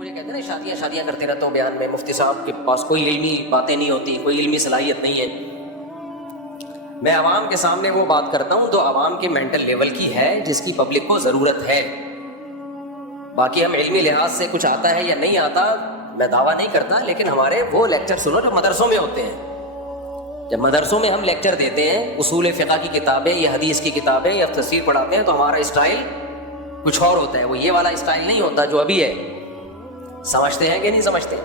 مجھے کہتے ہیں نا شادیاں کرتے رہتا ہوں بیان میں، مفتی صاحب کے پاس کوئی علمی باتیں نہیں ہوتی، کوئی علمی صلاحیت نہیں ہے. میں عوام کے سامنے وہ بات کرتا ہوں تو عوام کے مینٹل لیول کی ہے جس کی پبلک کو ضرورت ہے. باقی ہم علمی لحاظ سے کچھ آتا ہے یا نہیں آتا میں دعویٰ نہیں کرتا، لیکن ہمارے وہ لیکچر سنو جو مدرسوں میں ہوتے ہیں. جب مدرسوں میں ہم لیکچر دیتے ہیں اصول فقہ کی کتابیں یا حدیث کی کتابیں یا تفسیر پڑھاتے ہیں تو ہمارا اسٹائل کچھ اور ہوتا ہے، وہ یہ والا اسٹائل نہیں ہوتا جو ابھی ہے. سمجھتے ہیں کہ نہیں سمجھتے؟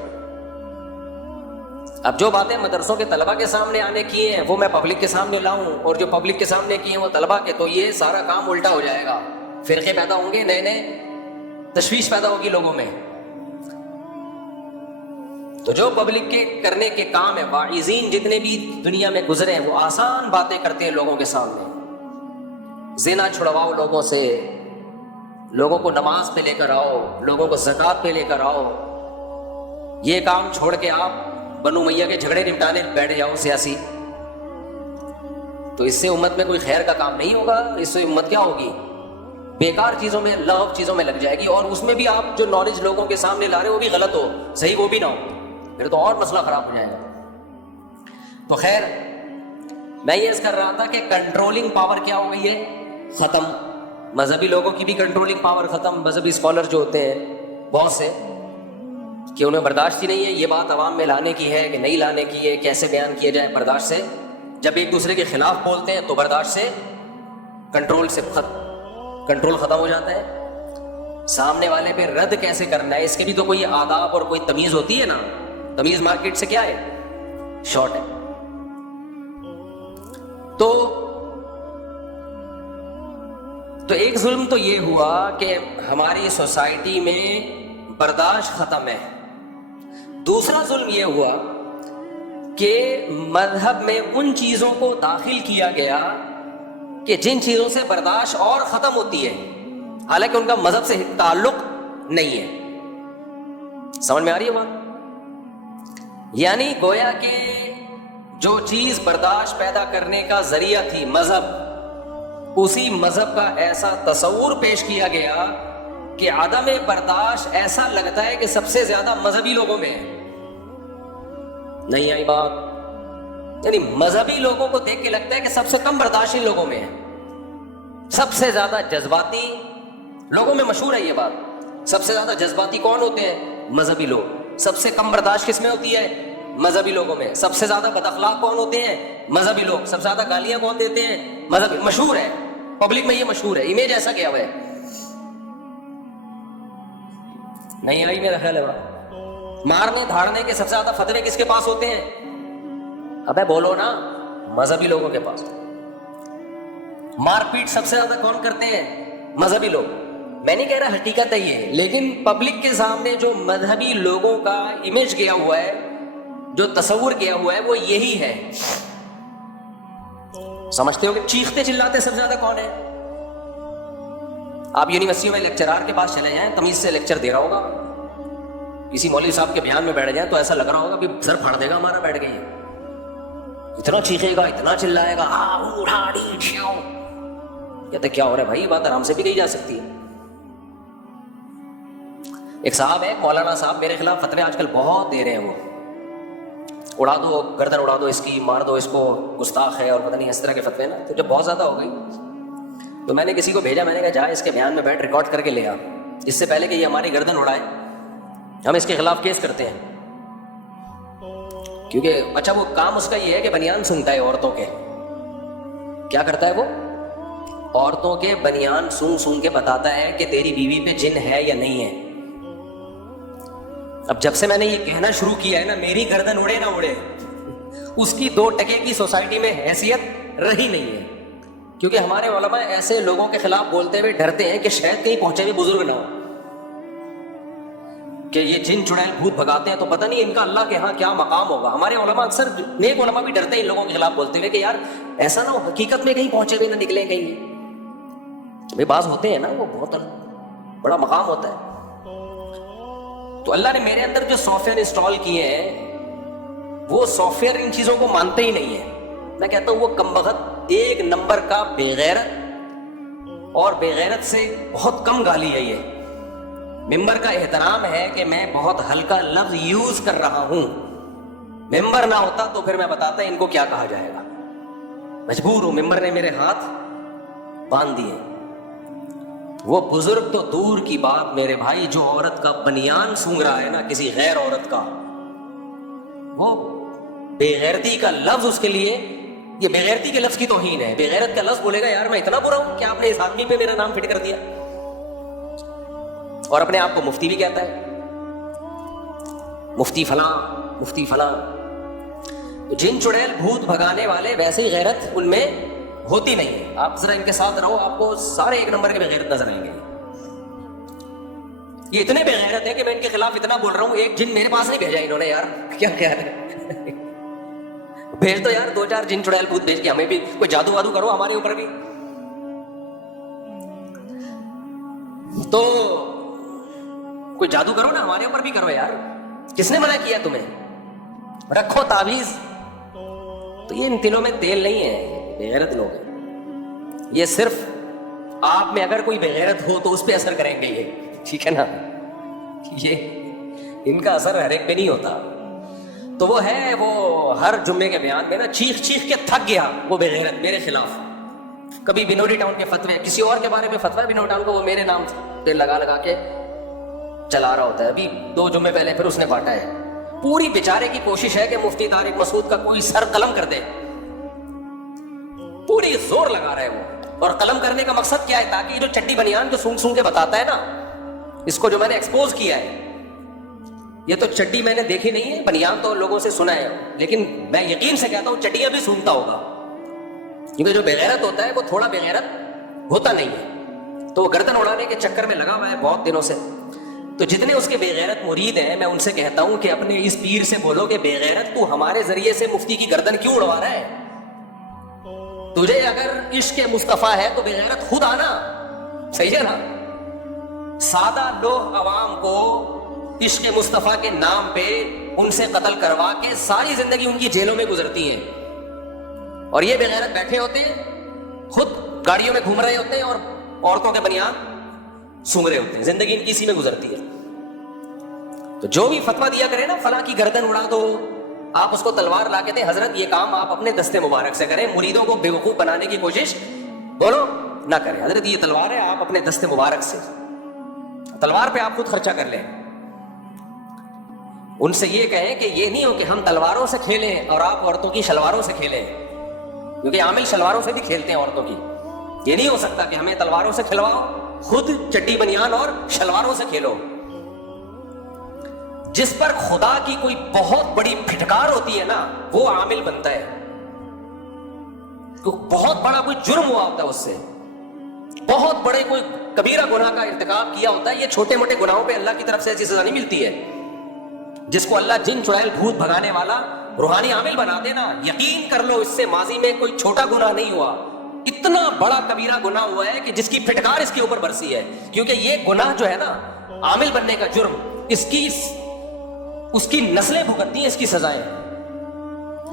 اب جو باتیں مدرسوں کے طلبہ کے سامنے آنے کی ہیں وہ میں پبلک کے سامنے لاؤں، اور جو پبلک کے سامنے کی ہیں وہ طلبہ کے، تو یہ سارا کام الٹا ہو جائے گا. فرقے پیدا ہوں گے، نئے نئے تشویش پیدا ہوگی لوگوں میں. تو جو پبلک کے کرنے کے کام ہے، واعظین جتنے بھی دنیا میں گزرے ہیں وہ آسان باتیں کرتے ہیں لوگوں کے سامنے. زنا چھڑواؤ لوگوں سے، لوگوں کو نماز پہ لے کر آؤ، لوگوں کو زکوٰۃ پہ لے کر آؤ. یہ کام چھوڑ کے آپ بنو امیہ کے جھگڑے نمٹانے بیٹھ جاؤ سیاسی، تو اس سے امت میں کوئی خیر کا کام نہیں ہوگا. اس سے امت کیا ہوگی؟ بیکار چیزوں میں، لغو چیزوں میں لگ جائے گی. اور اس میں بھی آپ جو نالج لوگوں کے سامنے لا رہے ہو وہ بھی غلط ہو، صحیح وہ بھی نہ ہو، پھر تو اور مسئلہ خراب ہو جائے گا. تو خیر میں یہ کر رہا تھا کہ کنٹرولنگ پاور کیا ہو گئی ہے؟ ختم. مذہبی لوگوں کی بھی کنٹرولنگ پاور ختم. مذہبی اسکالر جو ہوتے ہیں بہت سے کہ انہیں برداشت ہی نہیں ہے یہ بات عوام میں لانے کی ہے کہ نہیں لانے کی ہے، کیسے بیان کیا جائے برداشت سے. جب ایک دوسرے کے خلاف بولتے ہیں تو برداشت سے کنٹرول ختم ہو جاتا ہے. سامنے والے پہ رد کیسے کرنا ہے اس کے بھی تو کوئی آداب اور کوئی تمیز ہوتی ہے نا. تمیز مارکیٹ سے کیا ہے؟ شارٹ ہے. تو ایک ظلم تو یہ ہوا کہ ہماری سوسائٹی میں برداشت ختم ہے. دوسرا ظلم یہ ہوا کہ مذہب میں ان چیزوں کو داخل کیا گیا کہ جن چیزوں سے برداشت اور ختم ہوتی ہے، حالانکہ ان کا مذہب سے تعلق نہیں ہے. سمجھ میں آ رہی ہے بات؟ یعنی گویا کہ جو چیز برداشت پیدا کرنے کا ذریعہ تھی مذہب، اسی مذہب کا ایسا تصور پیش کیا گیا کہ عدم برداشت ایسا لگتا ہے کہ سب سے زیادہ مذہبی لوگوں میں ہے. نہیں آئی بات؟ یعنی مذہبی لوگوں کو دیکھ کے لگتا ہے کہ سب سے کم برداشت ان لوگوں میں ہے. سب سے زیادہ جذباتی لوگوں میں مشہور ہے یہ بات. سب سے زیادہ جذباتی کون ہوتے ہیں؟ مذہبی لوگ. سب سے کم برداشت کس میں ہوتی ہے؟ مذہبی لوگوں میں. سب سے زیادہ بد اخلاق کون ہوتے ہیں؟ مذہبی لوگ. سب سے زیادہ گالیاں کون دیتے ہیں؟ مذہبی. مشہور ہے پبلک میں، یہ مشہور ہے، امیج ایسا کیا ہوا ہے. نہیں آئی میرا خیال ہے بات؟ مارنے دھاڑنے کے سب سے زیادہ فتوے کس کے پاس ہوتے ہیں؟ ابے بولو نا. مذہبی لوگوں کے پاس. مار پیٹ سب سے زیادہ کون کرتے ہیں؟ مذہبی لوگ. میں نہیں کہہ رہا حقیقت ہے یہ، لیکن پبلک کے سامنے جو مذہبی لوگوں کا امیج کیا ہوا ہے، جو تصور کیا ہوا ہے وہ یہی ہے. سمجھتے ہو کہ چیختے چلاتے سب سے زیادہ کون ہے؟ آپ یونیورسٹی میں لیکچرار کے پاس چلے جائیں، تمیز سے لیکچر دے رہا ہوگا، کسی مولوی صاحب کے بیان میں بیٹھ جائیں تو ایسا لگ رہا ہوگا کہ سر پھاڑ دے گا ہمارا بیٹھ گئی. اتنا چیخے گا، اتنا چلائے گا، کہتے کیا ہو رہا ہے بھائی؟ بات آرام سے بھی کہی جا سکتی ہے. ایک صاحب ہے مولانا صاحب، میرے خلاف فتوے آج کل بہت دے رہے ہیں. وہ اڑا دو، گردن اڑا دو اس کی، مار دو اس کو، گستاخ ہے اور پتہ نہیں اس طرح کے فتوے نا. تو جب بہت زیادہ ہو گئی تو میں نے کسی کو بھیجا، میں نے کہا جا اس کے بیان میں بیٹھ ریکارڈ کر کے لے آ، اس سے پہلے کہ یہ ہماری گردن اڑائے ہم اس کے خلاف کیس کرتے ہیں. کیونکہ اچھا وہ کام اس کا یہ ہے کہ بنیان سنتا ہے عورتوں کے. کیا کرتا ہے وہ؟ عورتوں کے بنیان سن کے بتاتا ہے کہ تیری بیوی پہ جن ہے یا نہیں ہے. اب جب سے میں نے یہ کہنا شروع کیا ہے نا میری گردن اڑے نہ اڑے، اس کی 2 ٹکے کی سوسائٹی میں حیثیت رہی نہیں ہے. کیونکہ ہمارے علماء ایسے لوگوں کے خلاف بولتے ہوئے ڈرتے ہیں کہ شاید کہیں پہنچے ہوئے بزرگ نہ ہو، کہ یہ جن چڑیل بھوت بھگاتے ہیں تو پتہ نہیں ان کا اللہ کے ہاں کیا مقام ہوگا. ہمارے علماء اکثر نیک علماء بھی ڈرتے ہیں ان لوگوں کے خلاف بولتے ہوئے کہ یار ایسا نہ ہو حقیقت میں کہیں پہنچے ہوئے نہ نکلے کہیں. بے باز ہوتے ہیں نا، وہ بہت بڑا مقام ہوتا ہے. تو اللہ نے میرے اندر جو سافٹ ویئر انسٹال کیے ہیں وہ سافٹ ویئر ان چیزوں کو مانتے ہی نہیں ہے. میں کہتا ہوں وہ کمبخت 1 نمبر کا بے غیرت، اور بے غیرت سے بہت کم گالی ہے یہ. ممبر کا احترام ہے کہ میں بہت ہلکا لفظ یوز کر رہا ہوں. ممبر نہ ہوتا تو پھر میں بتاتا ان کو کیا کہا جائے گا. مجبور ہوں, ممبر نے میرے ہاتھ باندھ دیے. وہ بزرگ تو دور کی بات میرے بھائی, جو عورت کا بنیان سونگ رہا ہے نا کسی غیر عورت کا, وہ بے غیرتی کا لفظ اس کے لیے, یہ بے غیرتی کے لفظ کی توہین ہے. بے غیرت کا لفظ بولے گا یار میں اتنا برا ہوں کہ آپ نے اس آدمی پہ میرا نام فٹ کر دیا, اور اپنے آپ کو مفتی بھی کہتا ہے, مفتی فلاں مفتی فلاں. جن چڑیل بھوت بھگانے والے ویسے ہی غیرت ان میں ہوتی نہیں ہے. آپ ذرا ان کے ساتھ رہو, آپ کو سارے ایک نمبر کے بغیرت نظر آئیں گے. یہ اتنے بے غیرت ہے کہ میں ان کے خلاف اتنا بول رہا ہوں, ایک جن میرے پاس نہیں بھیجا انہوں نے. یار کیا خیال ہے, بھیج دو یار 2-4 جن چڑیل بھوت بھیج کے ہمیں بھی کوئی جادو وادو کرو ہمارے اوپر بھی. تو کوئی جادو کرو نا ہمارے اوپر بھی کرو یار. کس نے منع کیا تمہیں؟ رکھو تعویذ. تو یہ ان دلوں میں تیل نہیں ہے, بے غیرت لوگ ہیں. یہ صرف آپ میں اگر کوئی بے غیرت ہو تو اس پہ اثر کریں گے یہ, ٹھیک ہے نا. یہ ان کا اثر ہر ایک پہ نہیں ہوتا. تو وہ ہے, وہ ہر جمعے کے بیان میں نا چیخ چیخ کے تھک گیا وہ بے غیرت میرے خلاف. کبھی بنوری ٹاؤن کے فتوے, کسی اور کے بارے میں فتویٰ بنوری ٹاؤن کو وہ میرے نام سے لگا لگا کے چلا رہا ہوتا ہے. ابھی 2 جمعے پہلے پھر اس نے بانٹا ہے. پوری بیچارے کی کوشش ہے کہ مفتی طارق مسعود کا کوئی سر قلم کر دے, پوری زور لگا رہا ہے وہ. اور قلم کرنے کا مقصد کیا ہے؟ تاکہ جو چٹی بنیان جو سونگ سونگ کے بتاتا ہے نا, اس کو جو میں نے ایکسپوز کیا ہے, یہ تو چٹی میں نے دیکھی نہیں ہے, بنیان تو لوگوں سے سنا ہے, لیکن میں یقین سے کہتا ہوں چٹیاں بھی سونگتا ہوگا. کیونکہ جو بے غیرت ہوتا ہے وہ تھوڑا بے غیرت ہوتا نہیں ہے, تو وہ گردن اڑانے کے چکر میں لگا ہوا ہے بہت دنوں سے. تو جتنے اس کے بے غیرت مرید ہیں, میں ان سے کہتا ہوں کہ اپنے اس پیر سے بولو کہ بے غیرت تو ہمارے ذریعے سے مفتی کی گردن کیوں اڑوا رہا ہے؟ تجھے اگر عشق مصطفیٰ ہے تو بے غیرت خود آنا, صحیح ہے نا. سادہ لوگ عوام کو عشق مصطفیٰ کے نام پہ ان سے قتل کروا کے ساری زندگی ان کی جیلوں میں گزرتی ہے, اور یہ بے غیرت بیٹھے ہوتے ہیں, خود گاڑیوں میں گھوم رہے ہوتے ہیں اور عورتوں کے بنیان سونگ رہے ہوتے ہیں. زندگی ان کی اسی میں گزرتی ہے. تو جو بھی فتویٰ دیا کرے نا فلاں کی گردن اڑا دو, آپ اس کو تلوار لا کے دیں, حضرت یہ کام آپ اپنے دستے مبارک سے کریں, مریدوں کو بیوقوف بنانے کی کوشش بولو نہ کریں. حضرت یہ تلوار ہے, آپ اپنے دستے مبارک سے تلوار پہ آپ خود خرچہ کر لیں. ان سے یہ کہیں کہ یہ نہیں ہو کہ ہم تلواروں سے کھیلیں اور آپ عورتوں کی شلواروں سے کھیلیں, کیونکہ عامل شلواروں سے بھی کھیلتے ہیں عورتوں کی. یہ نہیں ہو سکتا کہ ہمیں تلواروں سے کھلواؤ, خود چٹی بنیان اور شلواروں سے کھیلو. جس پر خدا کی کوئی بہت بڑی پھٹکار ہوتی ہے نا وہ عامل بنتا ہے, بہت بڑا کوئی جرم ہوا ہوتا ہے, اس سے بہت بڑے کوئی کبیرہ گناہ کا ارتکاب کیا ہوتا ہے. یہ چھوٹے موٹے گناہوں پہ اللہ کی طرف سے ایسی سزا نہیں ملتی ہے. جس کو اللہ جن چڑیل بھوت بھگانے والا روحانی عامل بنا دے نا, یقین کر لو اس سے ماضی میں کوئی چھوٹا گناہ نہیں ہوا, اتنا بڑا کبیرہ گناہ ہوا ہے کہ جس کی پھٹکار اس کے اوپر برسی ہے. کیونکہ یہ گناہ جو ہے نا, عامل بننے کا جرم, اس کی نسلیں بھگتتی ہیں اس کی سزائیں.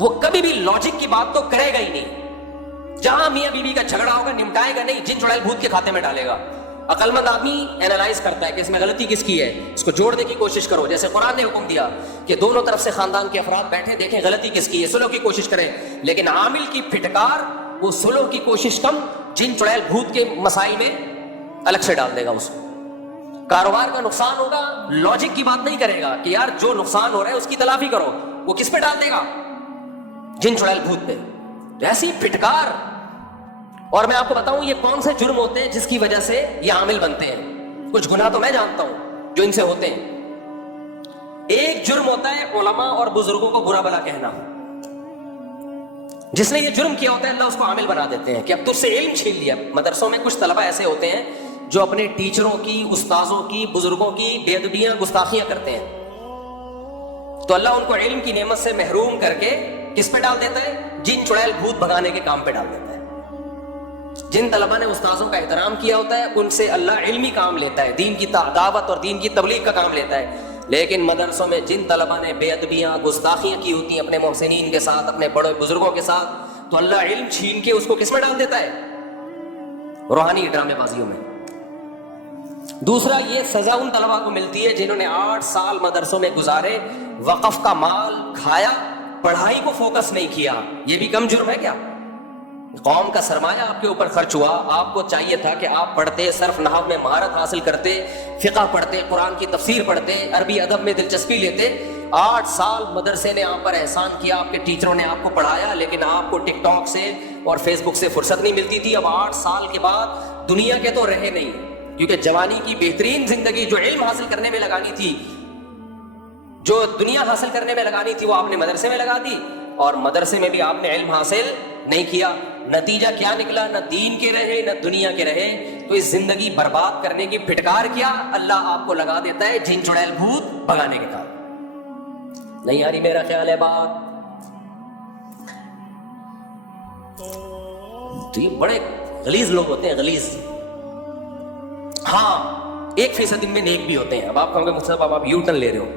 وہ کبھی بھی لاجک کی بات تو کرے گا ہی نہیں. جہاں میاں بیوی کا جھگڑا ہوگا نمٹائے گا نہیں, جن چڑیل بھوت کے کھاتے میں ڈالے گا. عقل مند آدمی اینالائز کرتا ہے کہ اس میں غلطی کس کی ہے, اس کو جوڑنے کی کوشش کرو. جیسے قرآن نے حکم دیا کہ دونوں طرف سے خاندان کے افراد بیٹھے دیکھیں غلطی کس کی ہے, صلح کی کوشش کریں. لیکن عامل کی پھٹکار وہ صلح کی کوشش کم, جن چڑیل بھوت کے مسائل میں الگ سے ڈال دے گا. اس کو کاروبار کا نقصان ہوگا, لاجک کی بات نہیں کرے گا کہ یار جو نقصان ہو رہا ہے اس کی تلافی کرو, وہ کس پہ ڈال دے گا؟ جن چڑیل بھوت پہ. ایسی پھٹکار. اور میں آپ کو بتاؤں یہ کون سے جرم ہوتے ہیں جس کی وجہ سے یہ عامل بنتے ہیں. کچھ گناہ تو میں جانتا ہوں جو ان سے ہوتے ہیں. ایک جرم ہوتا ہے علماء اور بزرگوں کو برا بھلا کہنا. جس نے یہ جرم کیا ہوتا ہے اللہ اس کو عامل بنا دیتے ہیں کہ اب تجھ سے علم چھین لیا. مدرسوں میں کچھ طلبہ ایسے ہوتے ہیں جو اپنے ٹیچروں کی, استاذوں کی, بزرگوں کی بے ادبیاں, گستاخیاں کرتے ہیں, تو اللہ ان کو علم کی نعمت سے محروم کر کے کس پہ ڈال دیتا ہے؟ جن چڑیل بھوت بھگانے کے کام پہ ڈال دیتا ہے. جن طلبہ نے استاذوں کا احترام کیا ہوتا ہے ان سے اللہ علمی کام لیتا ہے, دین کی دعوت اور دین کی تبلیغ کا کام لیتا ہے. لیکن مدرسوں میں جن طلبہ نے بے ادبیاں, گستاخیاں کی ہوتی ہیں اپنے محسنین کے ساتھ, اپنے بڑے بزرگوں کے ساتھ, تو اللہ علم چھین کے اس کو کس میں ڈال دیتا ہے؟ روحانی ڈرامے بازیوں میں. دوسرا یہ سزا ان طلباء کو ملتی ہے جنہوں نے 8 سال مدرسوں میں گزارے، وقف کا مال کھایا، پڑھائی کو فوکس نہیں کیا. یہ بھی کم جرم ہے کیا؟ قوم کا سرمایہ آپ کے اوپر خرچ ہوا، آپ کو چاہیے تھا کہ آپ پڑھتے، صرف نحو میں مہارت حاصل کرتے، فقہ پڑھتے، قرآن کی تفسیر پڑھتے، عربی ادب میں دلچسپی لیتے. 8 سال مدرسے نے آپ پر احسان کیا، آپ کے ٹیچروں نے آپ کو پڑھایا، لیکن آپ کو ٹک ٹاک سے اور فیس بک سے فرصت نہیں ملتی تھی. اب 8 سال کے بعد دنیا کے تو رہے نہیں، کیونکہ جوانی کی بہترین زندگی جو علم حاصل کرنے میں لگانی تھی، جو دنیا حاصل کرنے میں لگانی تھی، وہ آپ نے مدرسے میں لگا دی، اور مدرسے میں بھی آپ نے علم حاصل نہیں کیا. نتیجہ کیا نکلا؟ نہ دین کے رہے نہ دنیا کے رہے. تو اس زندگی برباد کرنے کی پھٹکار کیا اللہ آپ کو لگا دیتا ہے؟ جن چڑیل بھوت بھگانے کے کام. نہیں آ رہی میرا خیال ہے بات؟ تو یہ بڑے غلیظ لوگ ہوتے ہیں، غلیظ. ہاں 1% ان میں نیک بھی ہوتے ہیں. اب آپ کہوں گے مصطفیٰ آپ یو ٹرن لے رہے ہو.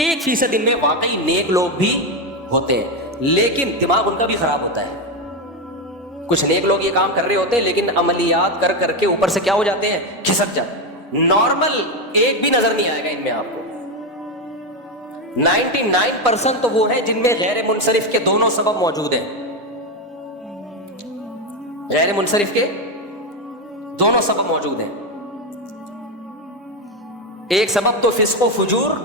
1% ان میں واقعی نیک لوگ بھی ہوتے ہیں، لیکن دماغ ان کا بھی خراب ہوتا ہے. کچھ نیک لوگ یہ کام کر رہے ہوتے ہیں، لیکن عملیات کر کر کے اوپر سے کیا ہو جاتے ہیں؟ کھسک جاتے ہیں. نارمل ایک بھی نظر نہیں آئے گا ان میں آپ کو. 99% تو وہ ہیں جن میں غیر منصرف کے دونوں سبب موجود ہیں. غیر منصرف کے دونوں سبب موجود ہیں. ایک سبب تو فسق و فجور،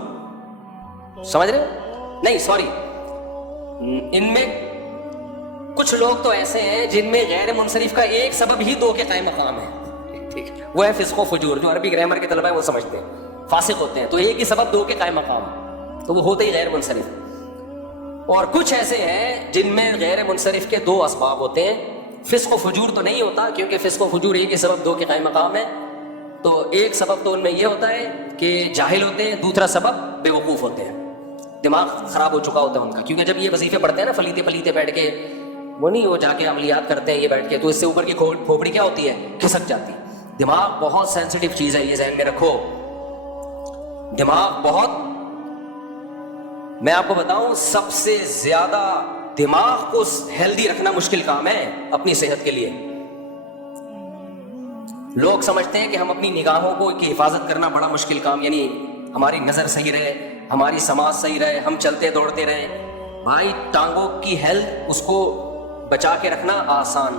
سمجھ رہے ہو؟ نہیں سوری، ان میں کچھ لوگ تو ایسے ہیں جن میں غیر منصرف کا ایک سبب ہی 2 کے قائم مقام ہے. ٹھیک ہے، وہ ہے فسق و فجور. جو عربی گرامر کے طلبہ ہیں وہ سمجھتے ہیں، فاسق ہوتے ہیں، تو ایک ہی سبب 2 کے قائم مقام، تو وہ ہوتے ہی غیر منصرف. اور کچھ ایسے ہیں جن میں غیر منصرف کے 2 اسباب ہوتے ہیں. فسق و فجور تو نہیں ہوتا، کیونکہ فسق و فجور ایک ہی سبب 2 کے قائم مقام ہے. تو ایک سبب تو ان میں یہ ہوتا ہے کہ جاہل ہوتے ہیں، دوسرا سبب بے وقوف ہوتے ہیں، دماغ خراب ہو چکا ہوتا ہے ان کا. کیونکہ جب یہ وظیفے پڑھتے ہیں نا فلیتے پلیتے بیٹھ کے، وہ نہیں، وہ جا کے عملیات کرتے ہیں یہ بیٹھ کے، تو اس سے اوپر کی کھوپڑی کیا ہوتی ہے؟ کھسک جاتی ہے. دماغ بہت سینسٹیو چیز ہے، یہ ذہن میں رکھو. دماغ بہت، میں آپ کو بتاؤں سب سے زیادہ دماغ کو ہیلدی رکھنا مشکل کام ہے اپنی صحت کے لیے. لوگ سمجھتے ہیں کہ ہم اپنی نگاہوں کو کی حفاظت کرنا بڑا مشکل کام، یعنی ہماری نظر صحیح رہے، ہماری سماعت صحیح رہے، ہم چلتے دوڑتے رہیں. بھائی ٹانگوں کی ہیلتھ اس کو بچا کے رکھنا آسان،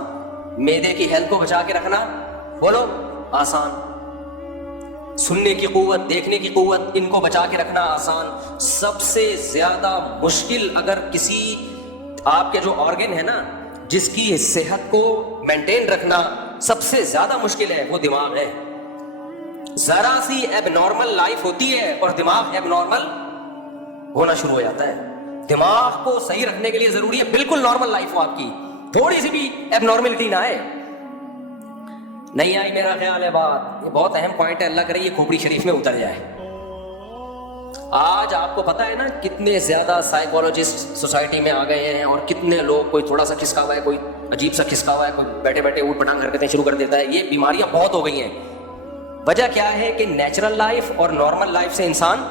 معدے کی ہیلتھ کو بچا کے رکھنا بولو آسان، سننے کی قوت، دیکھنے کی قوت، ان کو بچا کے رکھنا آسان. سب سے زیادہ مشکل اگر کسی آپ کے جو آرگن ہے نا جس کی صحت کو مینٹین رکھنا سب سے زیادہ مشکل ہے، وہ دماغ ہے. ذرا سی ایب نارمل لائف ہوتی ہے اور دماغ ایب نارمل ہونا شروع ہو جاتا ہے. دماغ کو صحیح رکھنے کے لیے ضروری ہے بالکل نارمل لائف ہو آپ کی، تھوڑی سی بھی ایب نارملٹی نہ آئے. نہیں آئی میرا خیال ہے بات؟ یہ بہت اہم پوائنٹ ہے، اللہ کرے یہ کھوپڑی شریف میں اتر جائے. آج آپ کو پتا ہے نا کتنے زیادہ سائیکولوجسٹ سوسائٹی میں آ گئے ہیں، اور کتنے لوگ، کوئی تھوڑا سا کھسکا ہوا ہے، کوئی عجیب سا کھسکا ہوا ہے، کوئی بیٹھے بیٹھے اوٹ پٹانگ حرکتیں شروع کر دیتا ہے. یہ بیماریاں بہت ہو گئی ہیں. وجہ کیا ہے کہ نیچرل لائف اور نارمل لائف سے انسان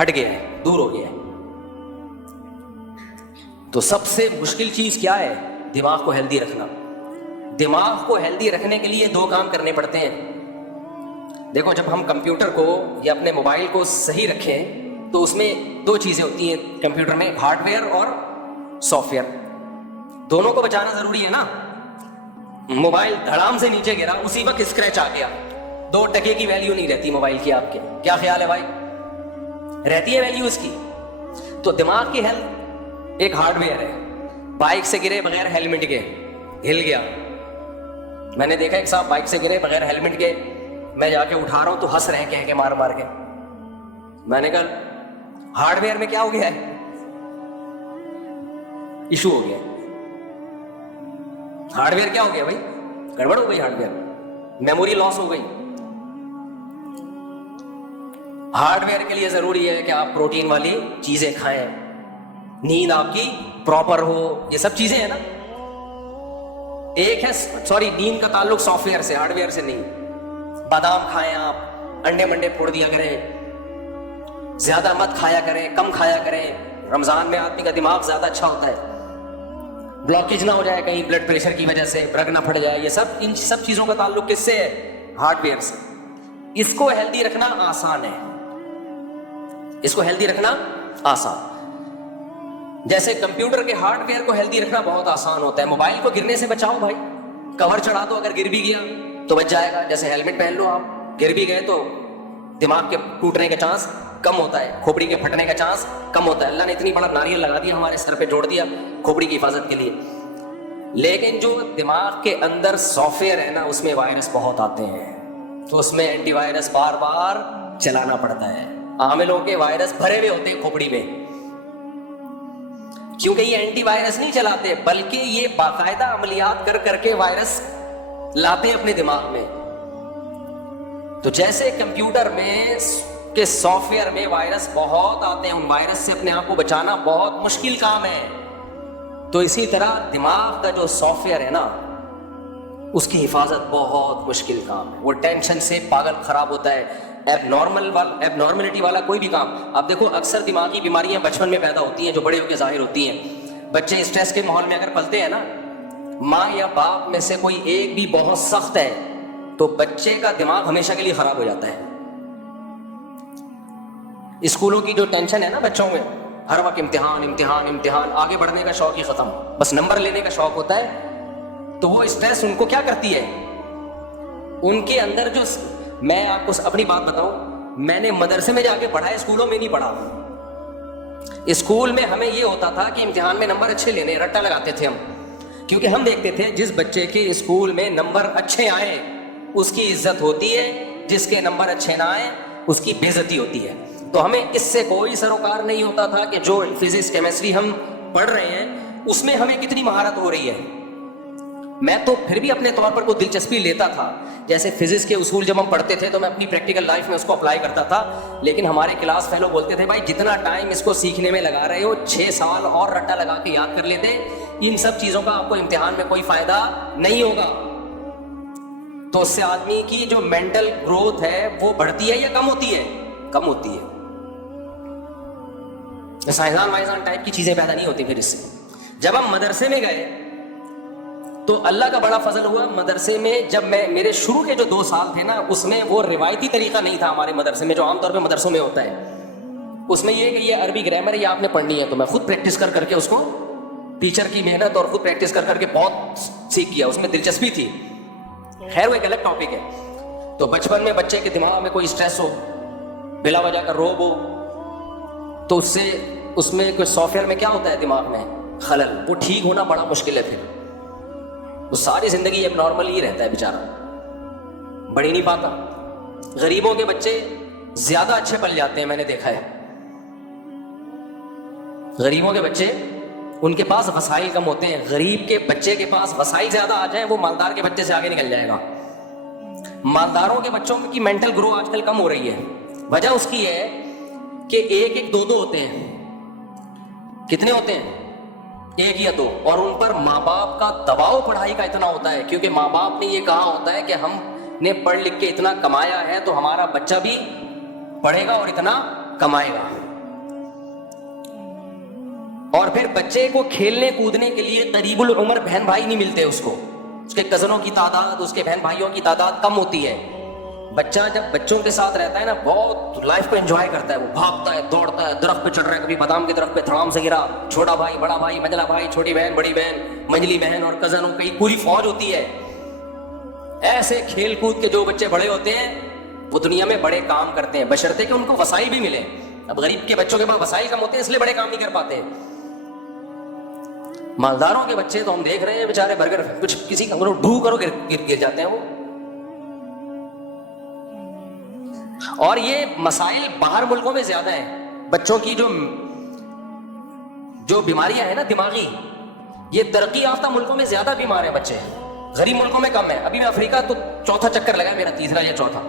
ہٹ گیا ہے، دور ہو گیا ہے. تو سب سے مشکل چیز کیا ہے؟ دماغ کو ہیلدی رکھنا. دماغ کو ہیلدی رکھنے کے لیے 2 کام کرنے پڑتے ہیں. دیکھو جب ہم کمپیوٹر کو یا اپنے موبائل کو صحیح رکھیں تو اس میں 2 چیزیں ہوتی ہیں کمپیوٹر میں، ہارڈ ویئر اور سافٹ ویئر. دونوں کو بچانا ضروری ہے نا. موبائل دھڑام سے نیچے گرا، اسی وقت اسکریچ آ گیا، 2 ٹکے کی ویلیو نہیں رہتی موبائل کی. آپ کے کیا خیال ہے بھائی؟ رہتی ہے ویلیو اس کی. تو دماغ کی ہیلتھ ایک ہارڈ ویئر ہے. بائک سے گرے بغیر ہیلمٹ کے، ہل گیا. میں نے دیکھا ایک صاحب بائک سے گرے بغیر ہیلمٹ کے، میں جا کے اٹھا رہا ہوں تو ہنس رہے ہیں کہہ کے مار مار کے. میں نے کہا ہارڈ ویئر میں کیا ہو گیا ہے؟ ایشو ہو گیا. ہارڈ ویئر کیا ہو گیا بھائی؟ گڑبڑ ہو گئی. ہارڈ ویئر میموری لاس ہو گئی. ہارڈ ویئر کے لیے ضروری ہے کہ آپ پروٹین والی چیزیں کھائیں، نیند آپ کی پراپر ہو، یہ سب چیزیں ہیں نا. ایک ہے سوری نیند کا تعلق سافٹ ویئر سے، ہارڈ ویئر سے نہیں. بادام کھائیں آپ، انڈے منڈے پھوڑ دیا کریں، زیادہ مت کھایا کریں، کم کھایا کریں. رمضان میں آدمی کا دماغ زیادہ اچھا ہوتا ہے، بلاکیج نہ ہو جائے کہیں بلڈ پریشر کی وجہ سے، برگ نہ پھٹ جائے. یہ سب ان سب چیزوں کا تعلق کس سے ہے؟ ہارڈ ویئر سے. اس کو ہیلدی رکھنا آسان ہے، اس کو ہیلدی رکھنا آسان. جیسے کمپیوٹر کے ہارڈ ویئر کو ہیلدی رکھنا بہت آسان ہوتا ہے. موبائل کو گرنے سے بچاؤ بھائی، کور چڑھا دو، اگر گر بھی گیا تو بچ جائے گا. جیسے ہیلمٹ پہن لو، آپ گر بھی گئے تو دماغ کے ٹوٹنے کا چانس کم ہوتا ہے، کھوپڑی کے پھٹنے کا چانس کم ہوتا ہے. اللہ نے اتنی بڑا ناریل لگا دیا ہمارے سر پہ، جوڑ دیا کھوپڑی کی حفاظت کے لیے. لیکن جو دماغ کے اندر سافٹ ویئر ہے نا، اس میں وائرس بہت آتے ہیں، تو اس میں اینٹی وائرس بار بار چلانا پڑتا ہے. عاملوں کے وائرس بھرے ہوئے ہوتے ہیں کھوپڑی میں، کیونکہ یہ اینٹی وائرس نہیں چلاتے، بلکہ یہ باقاعدہ عملیات کر کر کے وائرس لاتے ہیں اپنے دماغ میں. تو جیسے کمپیوٹر میں کے سافٹ ویئر میں وائرس بہت آتے ہیں، ان وائرس سے اپنے آپ کو بچانا بہت مشکل کام ہے. تو اسی طرح دماغ کا جو سافٹ ویئر ہے نا، اس کی حفاظت بہت مشکل کام ہے. وہ ٹینشن سے پاگل خراب ہوتا ہے. ایب نارملٹی والا کوئی بھی کام آپ دیکھو، اکثر دماغی بیماریاں بچپن میں پیدا ہوتی ہیں جو بڑے ہو کے ظاہر ہوتی ہیں. بچے اسٹریس کے ماحول میں اگر پلتے ہیں نا، ماں یا باپ میں سے کوئی ایک بھی بہت سخت ہے تو بچے کا دماغ ہمیشہ کے لیے خراب ہو جاتا ہے. اسکولوں کی جو ٹینشن ہے نا بچوں میں، ہر وقت امتحان امتحان امتحان، آگے بڑھنے کا شوق ہی ختم، بس نمبر لینے کا شوق ہوتا ہے. تو وہ اسٹریس ان کو کیا کرتی ہے، ان کے اندر جو، میں آپ کو اپنی بات بتاؤں، میں نے مدرسے میں جا کے پڑھا ہے، اسکولوں میں نہیں پڑھا. اسکول میں ہمیں یہ ہوتا تھا کہ امتحان میں نمبر اچھے لینے، رٹا لگاتے تھے ہم، کیونکہ ہم دیکھتے تھے جس بچے کے اسکول میں نمبر اچھے آئے اس کی عزت ہوتی ہے، جس کے نمبر اچھے نہ آئے اس کی بے عزتی ہوتی ہے. تو ہمیں اس سے کوئی سروکار نہیں ہوتا تھا کہ جو فزکس کیمسٹری ہم پڑھ رہے ہیں اس میں ہمیں کتنی مہارت ہو رہی ہے. میں تو پھر بھی اپنے طور پر کوئی دلچسپی لیتا تھا. جیسے فزکس کے اصول جب ہم پڑھتے تھے تو میں اپنی پریکٹیکل لائف میں اس کو اپلائی کرتا تھا. لیکن ہمارے کلاس فیلو بولتے تھے بھائی جتنا ٹائم اس کو سیکھنے میں لگا رہے ہو 6 سال اور رٹا لگا کے یاد کر لیتے، ان سب چیزوں کا آپ کو امتحان میں کوئی فائدہ نہیں ہوگا. تو اس سے آدمی کی جو مینٹل گروتھ ہے وہ بڑھتی ہے یا کم ہوتی ہے؟ کم ہوتی ہے. سائنسدان وائنسدان ٹائپ کی چیزیں پیدا نہیں ہوتی. پھر اس سے جب ہم مدرسے میں گئے تو اللہ کا بڑا فضل ہوا. مدرسے میں جب میرے شروع کے جو 2 سال تھے نا، اس میں وہ روایتی طریقہ نہیں تھا ہمارے مدرسے میں جو عام طور پہ مدرسوں میں ہوتا ہے. اس میں یہ کہ یہ عربی گرامر یہ آپ نے پڑھنی ہے، تو میں خود پریکٹس کر کے اس کو، ٹیچر کی محنت اور خود پریکٹس کر کے بہت سیکھ کیا. اس میں دلچسپی تھی. خیر وہ ایک الگ ٹاپک ہے. تو بچپن میں بچے کے دماغ میں کوئی اسٹریس ہو، بلا وجہ کا روب ہو، تو اس میں کوئی سافٹ ویئر میں کیا ہوتا ہے دماغ میں خلل، وہ ٹھیک ہونا بڑا مشکل ہے. پھر وہ ساری زندگی اب نارمل ہی رہتا ہے بیچارہ، بڑھ ہی نہیں پاتا. غریبوں کے بچے زیادہ اچھے پل جاتے ہیں، میں نے دیکھا ہے. غریبوں کے بچے، ان کے پاس وسائل کم ہوتے ہیں. غریب کے بچے کے پاس وسائل زیادہ آ جائیں وہ مالدار کے بچے سے آگے نکل جائے گا. مالداروں کے بچوں کی مینٹل گرو آج کل کم ہو رہی ہے. وجہ اس کی ہے کہ 1 2 ہوتے ہیں. کتنے ہوتے ہیں؟ 1 یا 2. اور ان پر ماں باپ کا دباؤ پڑھائی کا اتنا ہوتا ہے، کیونکہ ماں باپ نے یہ کہا ہوتا ہے کہ ہم نے پڑھ لکھ کے اتنا کمایا ہے تو ہمارا بچہ بھی پڑھے گا اور اتنا کمائے گا. اور پھر بچے کو کھیلنے کودنے کے لیے قریب العمر بہن بھائی نہیں ملتے. اس کے کزنوں کی تعداد، اس کے بہن بھائیوں کی تعداد کم ہوتی ہے. بچہ جب بچوں کے ساتھ رہتا ہے نا، بہت لائف کو انجوائے کرتا ہے. وہ بھاگتا ہے، دوڑتا ہے، درخت پہ چڑھ رہا ہے، کبھی بادام کے درخت پہ دھڑام سے گرا، چھوٹا بھائی بڑا بھائی منجلا بھائی چھوٹی بہن بڑی بہن منجلی بہن اور کزنوں کی پوری فوج ہوتی ہے. ایسے کھیل کود کے جو بچے بڑے ہوتے ہیں وہ دنیا میں بڑے کام کرتے ہیں، بشرطے کہ ان کو وسائل بھی ملے. اب غریب کے بچوں کے پاس وسائل کم ہوتے ہیں اس لیے بڑے کام نہیں کر پاتے. مالداروں کے بچے تو ہم دیکھ رہے ہیں بیچارے برگر کچھ کسی کا ڈھو کرو گر جاتے ہیں وہ. اور یہ مسائل باہر ملکوں میں زیادہ ہیں. بچوں کی جو بیماریاں ہیں نا دماغی، یہ ترقی یافتہ ملکوں میں زیادہ بیمار ہیں بچے، غریب ملکوں میں کم ہے. ابھی میں افریقہ تو 4تھا چکر لگا، میرا 3را یا 4تھا.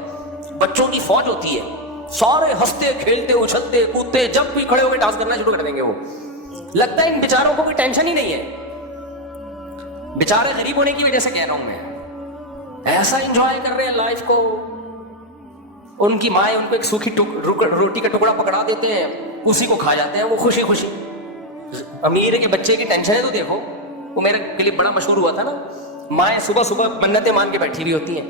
بچوں کی فوج ہوتی ہے، سارے ہنستے کھیلتے اچھلتے کودتے، جب بھی کھڑے ہو کے ڈانس کرنا شروع کر دیں گے. وہ لگتا ہے ان بیچاروں کو کوئی ٹینشن ہی نہیں ہے. بیچارے غریب ہونے کی وجہ سے کہہ رہا ہوں میں، ایسا انجوائے کر رہے ہیں لائف کو. ان کی مائیں ان کو ایک سوکھی روٹی کا ٹکڑا پکڑا دیتے ہیں، اسی کو کھا جاتے ہیں وہ خوشی خوشی. امیر کے بچے کی ٹینشن ہے تو دیکھو، وہ میرا کلپ بڑا مشہور ہوا تھا نا، مائیں صبح صبح منتیں مان کے بیٹھی ہوئی ہوتی ہیں.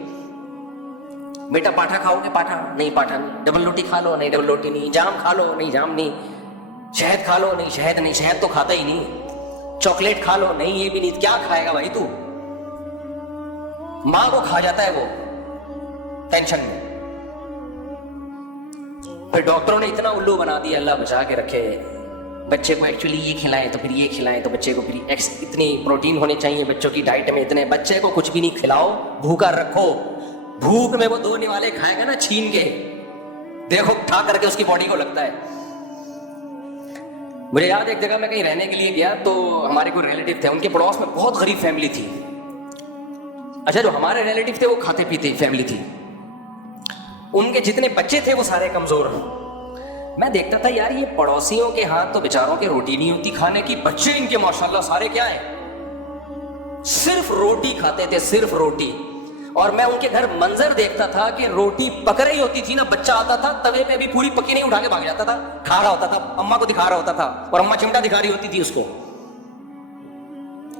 بیٹا پاٹھا کھاؤ گے؟ پاٹھا نہیں، پاٹھا نہیں. ڈبل روٹی کھا لو؟ نہیں ڈبل روٹی نہیں. جام کھا لو؟ نہیں جام نہیں. شہد کھا لو؟ نہیں شہد نہیں، شہد تو کھاتا ہی نہیں. چاکلیٹ کھا لو؟ نہیں یہ بھی نہیں. کیا کھائے گا بھائی تو؟ ماں کو کھا جاتا ہے وہ ٹینشن میں. پھر ڈاکٹروں نے اتنا الو بنا دیا، اللہ بچا کے رکھے. بچے کو ایکچولی یہ کھلائیں تو پھر یہ کھلائیں تو بچے کو پھر اتنی پروٹین ہونے چاہیے بچوں کی ڈائٹ میں اتنے. بچے کو کچھ بھی نہیں کھلاؤ، بھوکا رکھو. بھوک میں وہ 2 نوالے کھائے گا نا چھین کے، دیکھو کھا کر کے اس کی باڈی کو لگتا ہے. مجھے یاد ایک جگہ میں کہیں رہنے کے لیے گیا تو ہمارے کوئی ریلیٹیو تھے، ان کے پڑوس میں بہت غریب فیملی تھی. اچھا جو ہمارے ریلیٹیو تھے وہ کھاتے پیتے فیملی تھی، ان کے جتنے بچے تھے وہ سارے کمزور. میں دیکھتا تھا یار یہ پڑوسیوں کے ہاتھ تو بیچاروں کے روٹی نہیں ہوتی کھانے کی، بچے ان کے ماشاءاللہ سارے کیا ہیں، صرف روٹی کھاتے تھے، صرف روٹی. اور میں ان کے گھر منظر دیکھتا تھا کہ روٹی پک رہی ہوتی تھی نا، بچہ آتا تھا توے پہ ابھی پوری پکی نہیں، اٹھا کے بھاگ جاتا تھا، کھا رہا ہوتا تھا، اماں کو دکھا رہا ہوتا تھا اور اماں چمٹا دکھا رہی ہوتی تھی اس کو.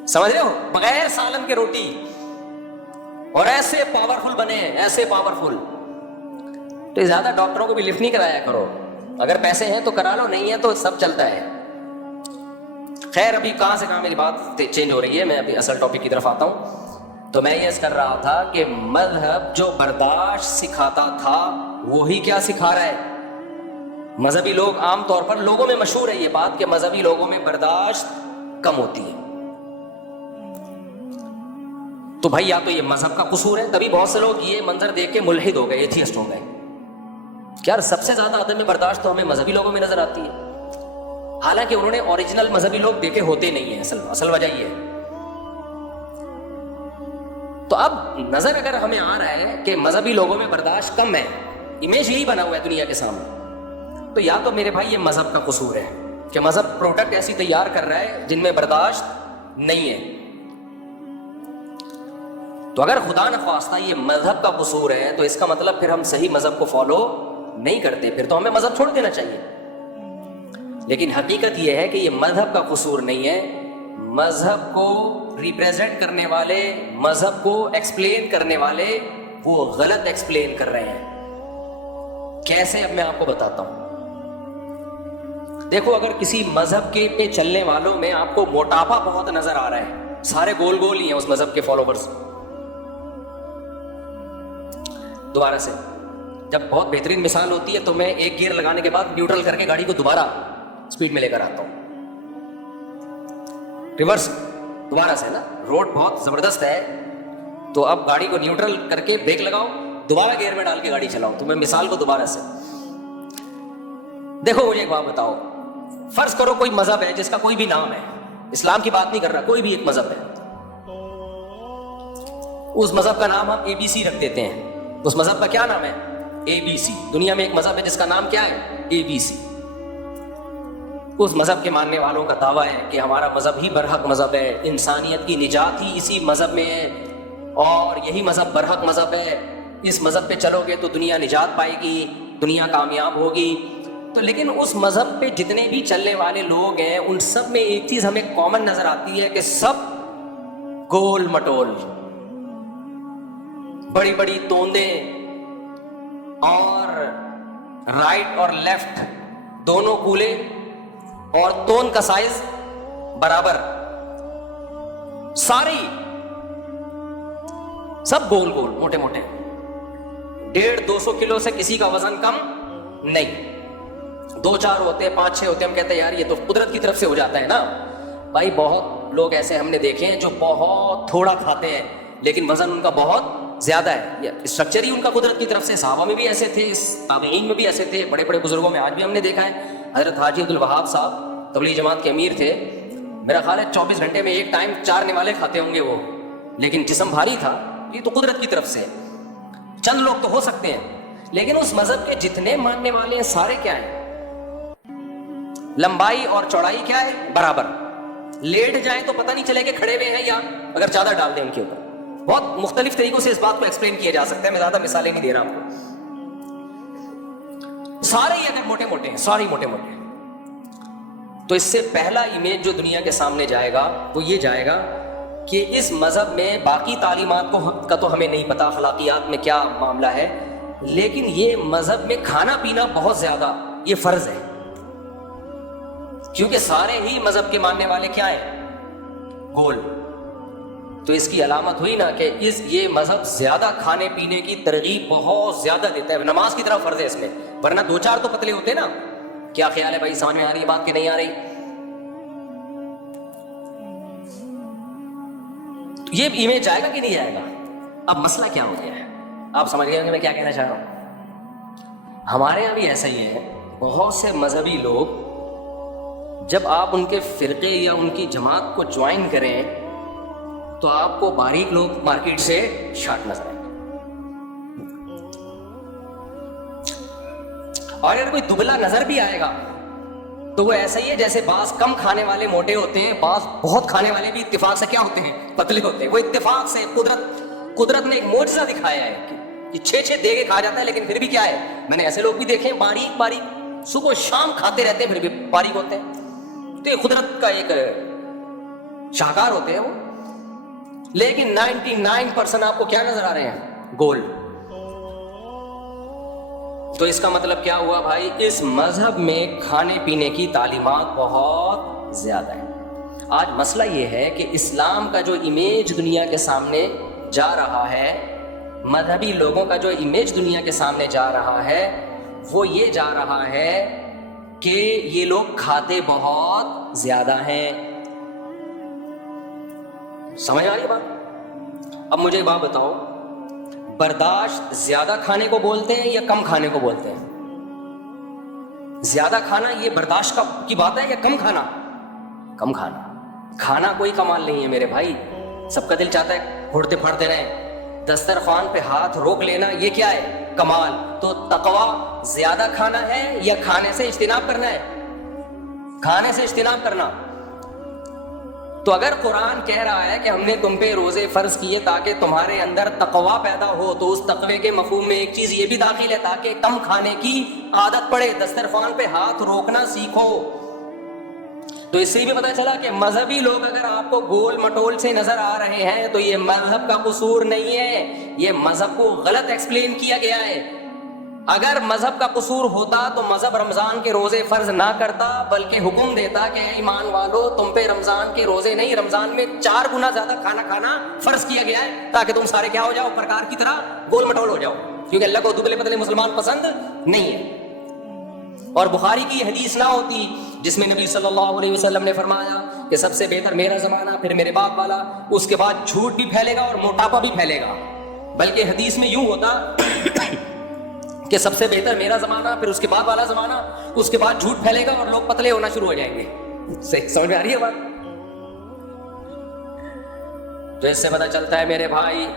سمجھ رہے ہو؟ بغیر سالن کے روٹی. اور ایسے پاورفل بنے ہیں، ایسے پاورفل. تو زیادہ ڈاکٹروں کو بھی لفٹ نہیں کرایا کرو، اگر پیسے ہیں تو کرا لو، نہیں ہے تو سب چلتا ہے. خیر ابھی کہاں سے کہاں میری بات چینج ہو رہی ہے، میں ابھی اصل ٹاپک کی طرف آتا ہوں. تو میں یہ کر رہا تھا کہ مذہب جو برداشت سکھاتا تھا وہی کیا سکھا رہا ہے. مذہبی لوگ عام طور پر، لوگوں میں مشہور ہے یہ بات کہ مذہبی لوگوں میں برداشت کم ہوتی ہے. تو بھائی یا تو یہ مذہب کا قصور ہے، تبھی بہت سے لوگ یہ منظر دیکھ کے ملحد ہو گئے، ایتھیسٹ ہو گئے. یار سب سے زیادہ عدم برداشت تو ہمیں مذہبی لوگوں میں نظر آتی ہے، حالانکہ انہوں نے اوریجنل مذہبی لوگ دیکھے ہوتے نہیں ہیں. اصل وجہ یہ ہے. تو اب نظر اگر ہمیں آ رہا ہے کہ مذہبی لوگوں میں برداشت کم ہے، امیج یہی بنا ہوا ہے دنیا کے سامنے، تو یا تو میرے بھائی یہ مذہب کا قصور ہے کہ مذہب پروڈکٹ ایسی تیار کر رہا ہے جن میں برداشت نہیں ہے. تو اگر خدا نخواستہ یہ مذہب کا قصور ہے تو اس کا مطلب پھر ہم صحیح مذہب کو فالو نہیں کرتے، پھر تو ہمیں مذہب چھوڑ دینا چاہیے. لیکن حقیقت یہ ہے کہ یہ مذہب کا قصور نہیں ہے، مذہب کو ریپریزنٹ کرنے والے، مذہب کو ایکسپلین کرنے والے وہ غلط ایکسپلین کر رہے ہیں. کیسے؟ اب میں آپ کو بتاتا ہوں. دیکھو اگر کسی مذہب کے پہ چلنے والوں میں آپ کو موٹاپا بہت نظر آ رہا ہے، سارے گول گول ہی ہیں اس مذہب کے فالوورز. دوبارہ سے جب بہت بہترین مثال ہوتی ہے تو میں ایک گیئر لگانے کے بعد نیوٹرل کر کے گاڑی کو دوبارہ سپیڈ میں لے کر آتا ہوں، ریورس دوبارہ سے نا. روڈ بہت زبردست ہے تو اب گاڑی کو نیوٹرل کر کے بریک لگاؤ، دوبارہ گیئر میں ڈال کے گاڑی چلاؤ. تو میں مثال کو دوبارہ سے دیکھو. مجھے ایک بات بتاؤ، فرض کرو کوئی مذہب ہے جس کا کوئی بھی نام ہے، اسلام کی بات نہیں کر رہا، کوئی بھی ایک مذہب ہے، اس مذہب کا نام ہم ABC رکھ دیتے ہیں. اس مذہب کا کیا نام ہے؟ ABC. دنیا میں ایک مذہب ہے جس کا نام کیا ہے؟ ABC. اس مذہب کے ماننے والوں کا دعویٰ ہے کہ ہمارا مذہب ہی برحق مذہب ہے، انسانیت کی نجات ہی اسی مذہب میں ہے، اور یہی مذہب برحق مذہب ہے، اس مذہب پہ چلو گے تو دنیا نجات پائے گی، دنیا کامیاب ہوگی. تو لیکن اس مذہب پہ جتنے بھی چلنے والے لوگ ہیں ان سب میں ایک چیز ہمیں کامن نظر آتی ہے کہ سب گول مٹول، بڑی بڑی توندیں، اور رائٹ اور لیفٹ دونوں کولے، اور تون کا سائز برابر، ساری سب گول گول موٹے موٹے، 150-200 کلو سے کسی کا وزن کم نہیں. 2-4 ہوتے ہیں، 5-6 ہوتے ہیں، ہم کہتے ہیں یار یہ تو قدرت کی طرف سے ہو جاتا ہے نا. بھائی بہت لوگ ایسے ہم نے دیکھے ہیں جو بہت تھوڑا کھاتے ہیں لیکن وزن ان کا بہت زیادہ ہے. اسٹرکچر ہی ان کا قدرت کی طرف سے. صحابہ میں بھی ایسے تھے، تابعین میں بھی ایسے تھے، بڑے بڑے بزرگوں میں آج بھی ہم نے دیکھا ہے. حضرت حاجی عبدالوہاب صاحب تبلیغ جماعت کے امیر تھے، میرا خیال ہے 24 گھنٹے میں ایک ٹائم 4 نوالے کھاتے ہوں گے وہ، لیکن جسم بھاری تھا. یہ تو قدرت کی طرف سے. چند لوگ تو ہو سکتے ہیں، لیکن اس مذہب کے جتنے ماننے والے ہیں سارے کیا ہیں؟ لمبائی اور چوڑائی کیا ہے؟ برابر. لیٹ جائیں تو پتہ نہیں چلے کہ کھڑے ہوئے ہیں یا اگر چادر ڈال دیں ان کے اوپر. بہت مختلف طریقوں سے اس بات کو ایکسپلین کیا جا سکتا ہے، میں زیادہ مثالیں نہیں دے رہا ہوں. سارے ہی اگر موٹے موٹے ہیں، سارے موٹے موٹے ہیں، تو اس سے پہلا امیج جو دنیا کے سامنے جائے گا وہ یہ جائے گا کہ اس مذہب میں باقی تعلیمات کا تو ہمیں نہیں پتا، اخلاقیات میں کیا معاملہ ہے، لیکن یہ مذہب میں کھانا پینا بہت زیادہ یہ فرض ہے، کیونکہ سارے ہی مذہب کے ماننے والے کیا ہیں؟ گول. تو اس کی علامت ہوئی نا کہ یہ مذہب زیادہ کھانے پینے کی ترغیب بہت زیادہ دیتا ہے، نماز کی طرح فرض ہے اس میں، ورنہ دو چار تو پتلے ہوتے نا. کیا خیال ہے بھائی، سمجھ میں آ رہی ہے بات کہ نہیں آ رہی؟ یہ ایمیج آئے گا کہ نہیں آئے گا؟ اب مسئلہ کیا ہو گیا ہے، آپ سمجھ گئے ہوں گے میں کیا کہنا چاہ رہا ہوں. ہمارے یہاں بھی ایسا ہی ہے، بہت سے مذہبی لوگ جب آپ ان کے فرقے یا ان کی جماعت کو جوائن کریں تو آپ کو باریک لوگ مارکیٹ سے شارٹ نظر آئیں، اور اگر کوئی دبلا نظر بھی آئے گا تو وہ ایسا ہی ہے جیسے بعض کم کھانے والے موٹے ہوتے ہیں، بعض بہت کھانے والے بھی اتفاق سے کیا ہوتے ہیں؟ پتلے ہوتے ہیں. وہ اتفاق سے قدرت نے ایک معجزہ دکھایا ہے کہ 6 دیگے کھا جاتا ہے، لیکن پھر بھی کیا ہے؟ میں نے ایسے لوگ بھی دیکھے ہیں باریک صبح شام کھاتے رہتے ہیں، پھر بھی باریک ہوتے ہیں. تو یہ قدرت کا ایک شاہکار ہوتے ہیں وہ. لیکن 99% آپ کو کیا نظر آ رہے ہیں؟ گول. تو اس کا مطلب کیا ہوا بھائی؟ اس مذہب میں کھانے پینے کی تعلیمات بہت زیادہ ہیں. آج مسئلہ یہ ہے کہ اسلام کا جو امیج دنیا کے سامنے جا رہا ہے، مذہبی لوگوں کا جو امیج دنیا کے سامنے جا رہا ہے، وہ یہ جا رہا ہے کہ یہ لوگ کھاتے بہت زیادہ ہیں. سمجھ آ رہی بات؟ اب مجھے بات بتاؤ، برداشت زیادہ کھانے کو بولتے ہیں یا کم کھانے کو بولتے ہیں؟ زیادہ کھانا یہ برداشت کی بات ہے یا کم کھانا؟ کم کھانا. کھانا کوئی کمال نہیں ہے میرے بھائی، سب کا دل چاہتا ہے پھوڑتے پھاڑتے رہیں. دسترخوان پہ ہاتھ روک لینا یہ کیا ہے؟ کمال. تو تقویٰ زیادہ کھانا ہے یا کھانے سے اجتناب کرنا ہے؟ کھانے سے اجتناب کرنا. تو اگر قرآن کہہ رہا ہے کہ ہم نے تم پہ روزے فرض کیے تاکہ تمہارے اندر تقویٰ پیدا ہو، تو اس تقوی کے مفہوم میں ایک چیز یہ بھی داخل ہے تاکہ کم کھانے کی عادت پڑے، دسترخوان پہ ہاتھ روکنا سیکھو. تو اس سے بھی پتہ چلا کہ مذہبی لوگ اگر آپ کو گول مٹول سے نظر آ رہے ہیں تو یہ مذہب کا قصور نہیں ہے، یہ مذہب کو غلط ایکسپلین کیا گیا ہے. اگر مذہب کا قصور ہوتا تو مذہب رمضان کے روزے فرض نہ کرتا، بلکہ حکم دیتا کہ ایمان والو تم پہ رمضان کے روزے نہیں، رمضان میں 4 گنا زیادہ کھانا کھانا فرض کیا گیا ہے تاکہ تم سارے کیا ہو جاؤ؟ پرکار کی طرح گول مٹول ہو جاؤ، کیونکہ اللہ کو دبلے پتلے مسلمان پسند نہیں ہے. اور بخاری کی حدیث نہ ہوتی جس میں نبی صلی اللہ علیہ وسلم نے فرمایا کہ سب سے بہتر میرا زمانہ، پھر میرے باپ والا، اس کے بعد جھوٹ بھی پھیلے گا اور موٹاپا بھی پھیلے گا. بلکہ حدیث میں یوں ہوتا کہ سب سے بہتر میرا زمانہ، پھر اس کے بعد والا زمانہ، اس کے بعد جھوٹ پھیلے گا اور لوگ پتلے ہونا شروع ہو جائیں گے. صحیح سمجھ میں آ رہی ہے بات؟ تو اس سے پتہ چلتا ہے میرے بھائی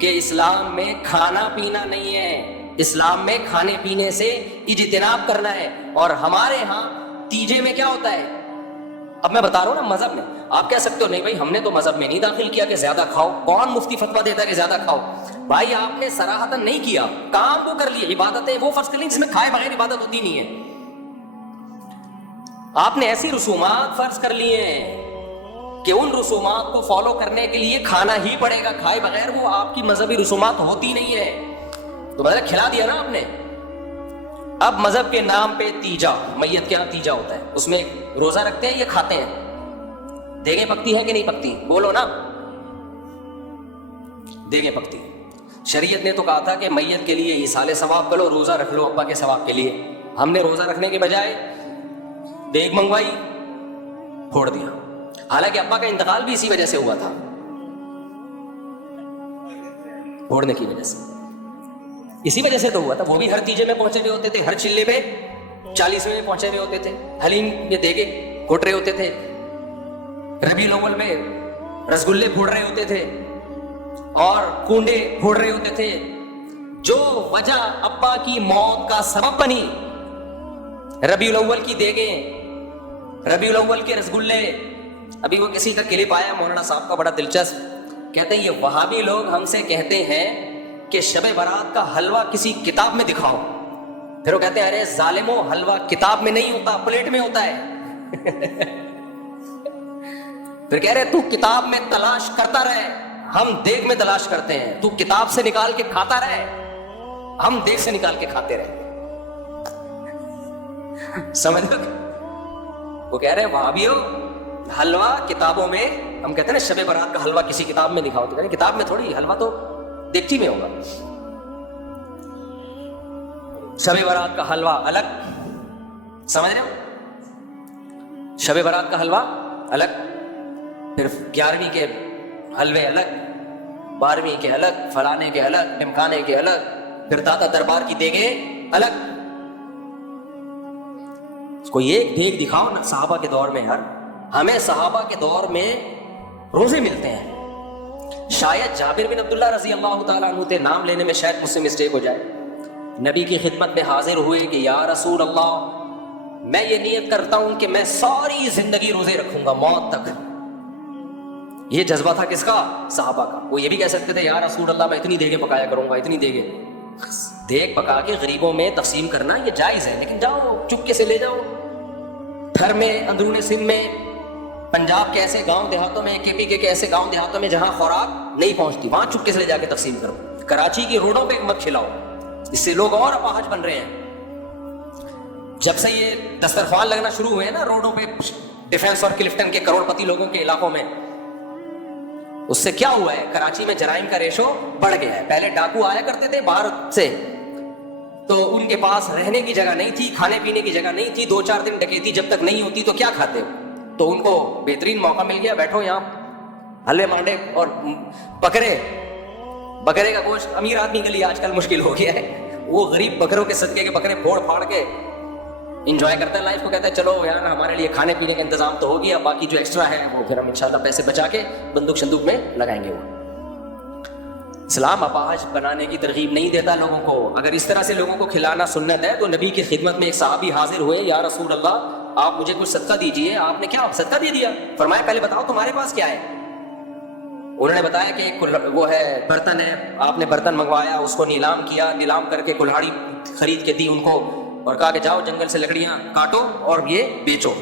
کہ اسلام میں کھانا پینا نہیں ہے، اسلام میں کھانے پینے سے اجتناب کرنا ہے. اور ہمارے ہاں تیجے میں کیا ہوتا ہے؟ اب میں بتا رہا ہوں نا، مذہب میں آپ کہہ سکتے ہو نہیں بھائی ہم نے تو مذہب میں نہیں داخل کیا کہ زیادہ کھاؤ. کون مفتی فتویٰ دیتا ہے کہ زیادہ کھاؤ؟ بھائی آپ نے صراحتاً نہیں کیا، کام وہ کر لی، عبادتیں وہ فرض کر لی جس میں کھائے بغیر عبادت ہوتی نہیں ہے. آپ نے ایسی رسومات فرض کر لی ہیں کہ ان رسومات کو فالو کرنے کے لیے کھانا ہی پڑے گا، کھائے بغیر وہ آپ کی مذہبی رسومات ہوتی نہیں ہے. تو مطلب کھلا دیا نا آپ نے. اب مذہب کے نام پہ تیجا، میت کے یہاں تیجا ہوتا ہے، اس میں روزہ رکھتے ہیں یا کھاتے ہیں؟ دیگیں پکتی ہے کہ نہیں پکتی؟ بولو نا. دیگیں پکتی ہیں. شریعت نے تو کہا تھا کہ میت کے لیے ایصال ثواب کرو، روزہ رکھ لو ابا کے ثواب کے لیے. ہم نے روزہ رکھنے کے بجائے دیگ منگوائی، پھوڑ دیا. حالانکہ ابا کا انتقال بھی اسی وجہ سے ہوا تھا، پھوڑنے کی وجہ سے، اسی وجہ سے تو ہوا تھا. وہ بھی ہر تیجے میں پہنچے ہوئے ہوتے تھے، ہر چلے پہ 40ویں میں پہنچے ہوئے ہوتے تھے، حلیم میں دیگے پھوڑ رہے ہوتے تھے، ربیع الاول میں رسگلے پھوڑ رہے ہوتے تھے اور کنڈے پھوڑ رہے ہوتے تھے. جو وجہ ابا کی موت کا سبب بنی، ربیع الاول کی دیگیں، ربیع الاول کے رسگلے. ابھی وہ کسی کا کلپ آیا مولانا صاحب کا بڑا دلچسپ، کہتے ہیں یہ وہابی لوگ ہم سے کہتے ہیں کہ شب برات کا حلوہ کسی کتاب میں دکھاؤ. پھر وہ کہتے ہیں ارے ظالمو، حلوہ کتاب میں نہیں ہوتا، پلیٹ میں ہوتا ہے. پھر کہہ رہے تو کتاب میں تلاش کرتا رہے، ہم دیگ میں تلاش کرتے ہیں، تو کتاب سے نکال کے کھاتا رہے. ہم دیگ سے نکال کے کھاتے رہے. سمجھ لو. وہ کہہ رہے ہیں وہابیو حلوہ کتابوں میں, ہم کہتے ہیں نا شب برات کا حلوہ کسی کتاب میں دکھاؤ, تو کہتے ہیں کتاب میں تھوڑی, حلوہ تو دیگچی میں ہوگا. شب برات کا حلوہ الگ, سمجھ رہے ہو, شب برات کا حلوہ الگ, پھر 11ویں کے حلوے الگ, 12ویں کے الگ, فلانے کے الگ, ڈمکانے کے الگ, پھر داتا دربار کی دیگیں الگ. کوئی ایک دیگ دکھاؤ نا صحابہ کے دور میں. یار ہمیں صحابہ کے دور میں روزے ملتے ہیں. شاید جابر بن عبداللہ رضی اللہ تعالیٰ عنہ کے نام لینے میں شاید مجھ سے مسٹیک ہو جائے. نبی کی خدمت میں حاضر ہوئے کہ یا رسول اللہ, میں یہ نیت کرتا ہوں کہ میں ساری زندگی روزے رکھوں گا موت تک. یہ جذبہ تھا کس کا؟ صحابہ کا. وہ یہ بھی کہہ سکتے تھے یا رسول اللہ میں اتنی دیگیں پکایا کروں گا, اتنی دیگیں. دیگ پکا کے غریبوں میں تقسیم کرنا یہ جائز ہے, لیکن جاؤ چپکے سے لے جاؤ. گھر میں, اندرون سندھ میں, پنجاب کے ایسے گاؤں دیہاتوں میں, کے پی کے ایسے گاؤں دیہاتوں میں جہاں خوراک نہیں پہنچتی, وہاں چپکے سے لے جا کے تقسیم کرو. کراچی کی روڈوں پہ مت کھلاؤ, اس سے لوگ اور اپاہج بن رہے ہیں. جب سے یہ دسترخوان لگنا شروع ہوئے ہیں نا روڈوں پہ, ڈیفنس اور کلفٹن کے کروڑ پتی لوگوں کے علاقوں میں, اس سے کیا ہوا ہے, کراچی میں جرائم کا ریشو بڑھ گیا ہے. پہلے ڈاکو آیا کرتے تھے باہر سے, تو ان کے پاس رہنے کی جگہ نہیں تھی, کھانے پینے کی جگہ نہیں تھی, 2-4 دن ڈکیتی جب تک نہیں ہوتی تو کیا کھاتے. تو ان کو بہترین موقع مل گیا, بیٹھو یہاں حلوے مانڈے اور بکرے کا گوشت امیر آدمی کے لیے آج کل مشکل ہو گیا ہے. وہ غریب بکروں کے صدقے کے بکرے پھوڑ پھاڑ کے انجوائے کرتا ہے لائف کو, کہتا ہے چلو یار ہمارے لیے کھانے پینے کا انتظام تو ہو گیا, باقی جو ایکسٹرا ہے وہ پھر ہم انشاءاللہ پیسے بچا کے بندوق شندوق میں لگائیں گے. وہ اسلام اپاہج بنانے کی ترغیب نہیں دیتا لوگوں کو. اگر اس طرح سے لوگوں کو کھلانا سنت ہے تو نبی کی خدمت میں ایک صحابی حاضر ہوئے, یا رسول اللہ آپ مجھے کچھ صدقہ دیجیے. آپ نے کیا صدقہ دے دیا؟ فرمایا پہلے بتاؤ تمہارے پاس کیا ہے. انہوں نے بتایا کہ ایک وہ ہے برتن ہے, آپ نے برتن منگوایا, اس کو نیلام کیا, نیلام کر کے کلہاڑی خرید کے دی ان کو, اور کہا کہ جاؤ جنگل سے لکڑیاں کاٹو اور یہ بیچو.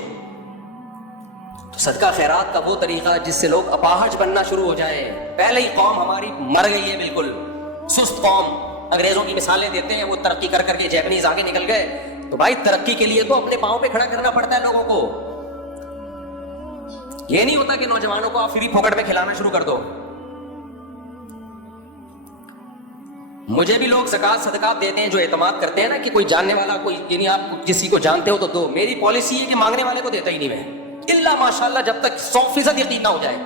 تو صدقہ خیرات کا وہ طریقہ جس سے لوگ اپاہج بننا شروع ہو جائے. پہلے ہی قوم ہماری مر گئی ہے, بالکل سست قوم. انگریزوں کی مثالیں دیتے ہیں, وہ ترقی کر کر کے جیپنیز آگے نکل گئے. تو بھائی ترقی کے لیے تو اپنے پاؤں پہ کھڑا کرنا پڑتا ہے لوگوں کو. یہ نہیں ہوتا کہ نوجوانوں کو آپ فری پھوکٹ میں کھلانا شروع کر دو. مجھے بھی لوگ زکات صدقات دیتے ہیں جو اعتماد کرتے ہیں نا کہ کوئی جاننے والا, کوئی یعنی آپ کسی کو جانتے ہو تو دو. میری پالیسی ہے کہ مانگنے والے کو دیتا ہی نہیں میں, الا ماشاءاللہ جب تک 100% یقین نہ ہو جائے.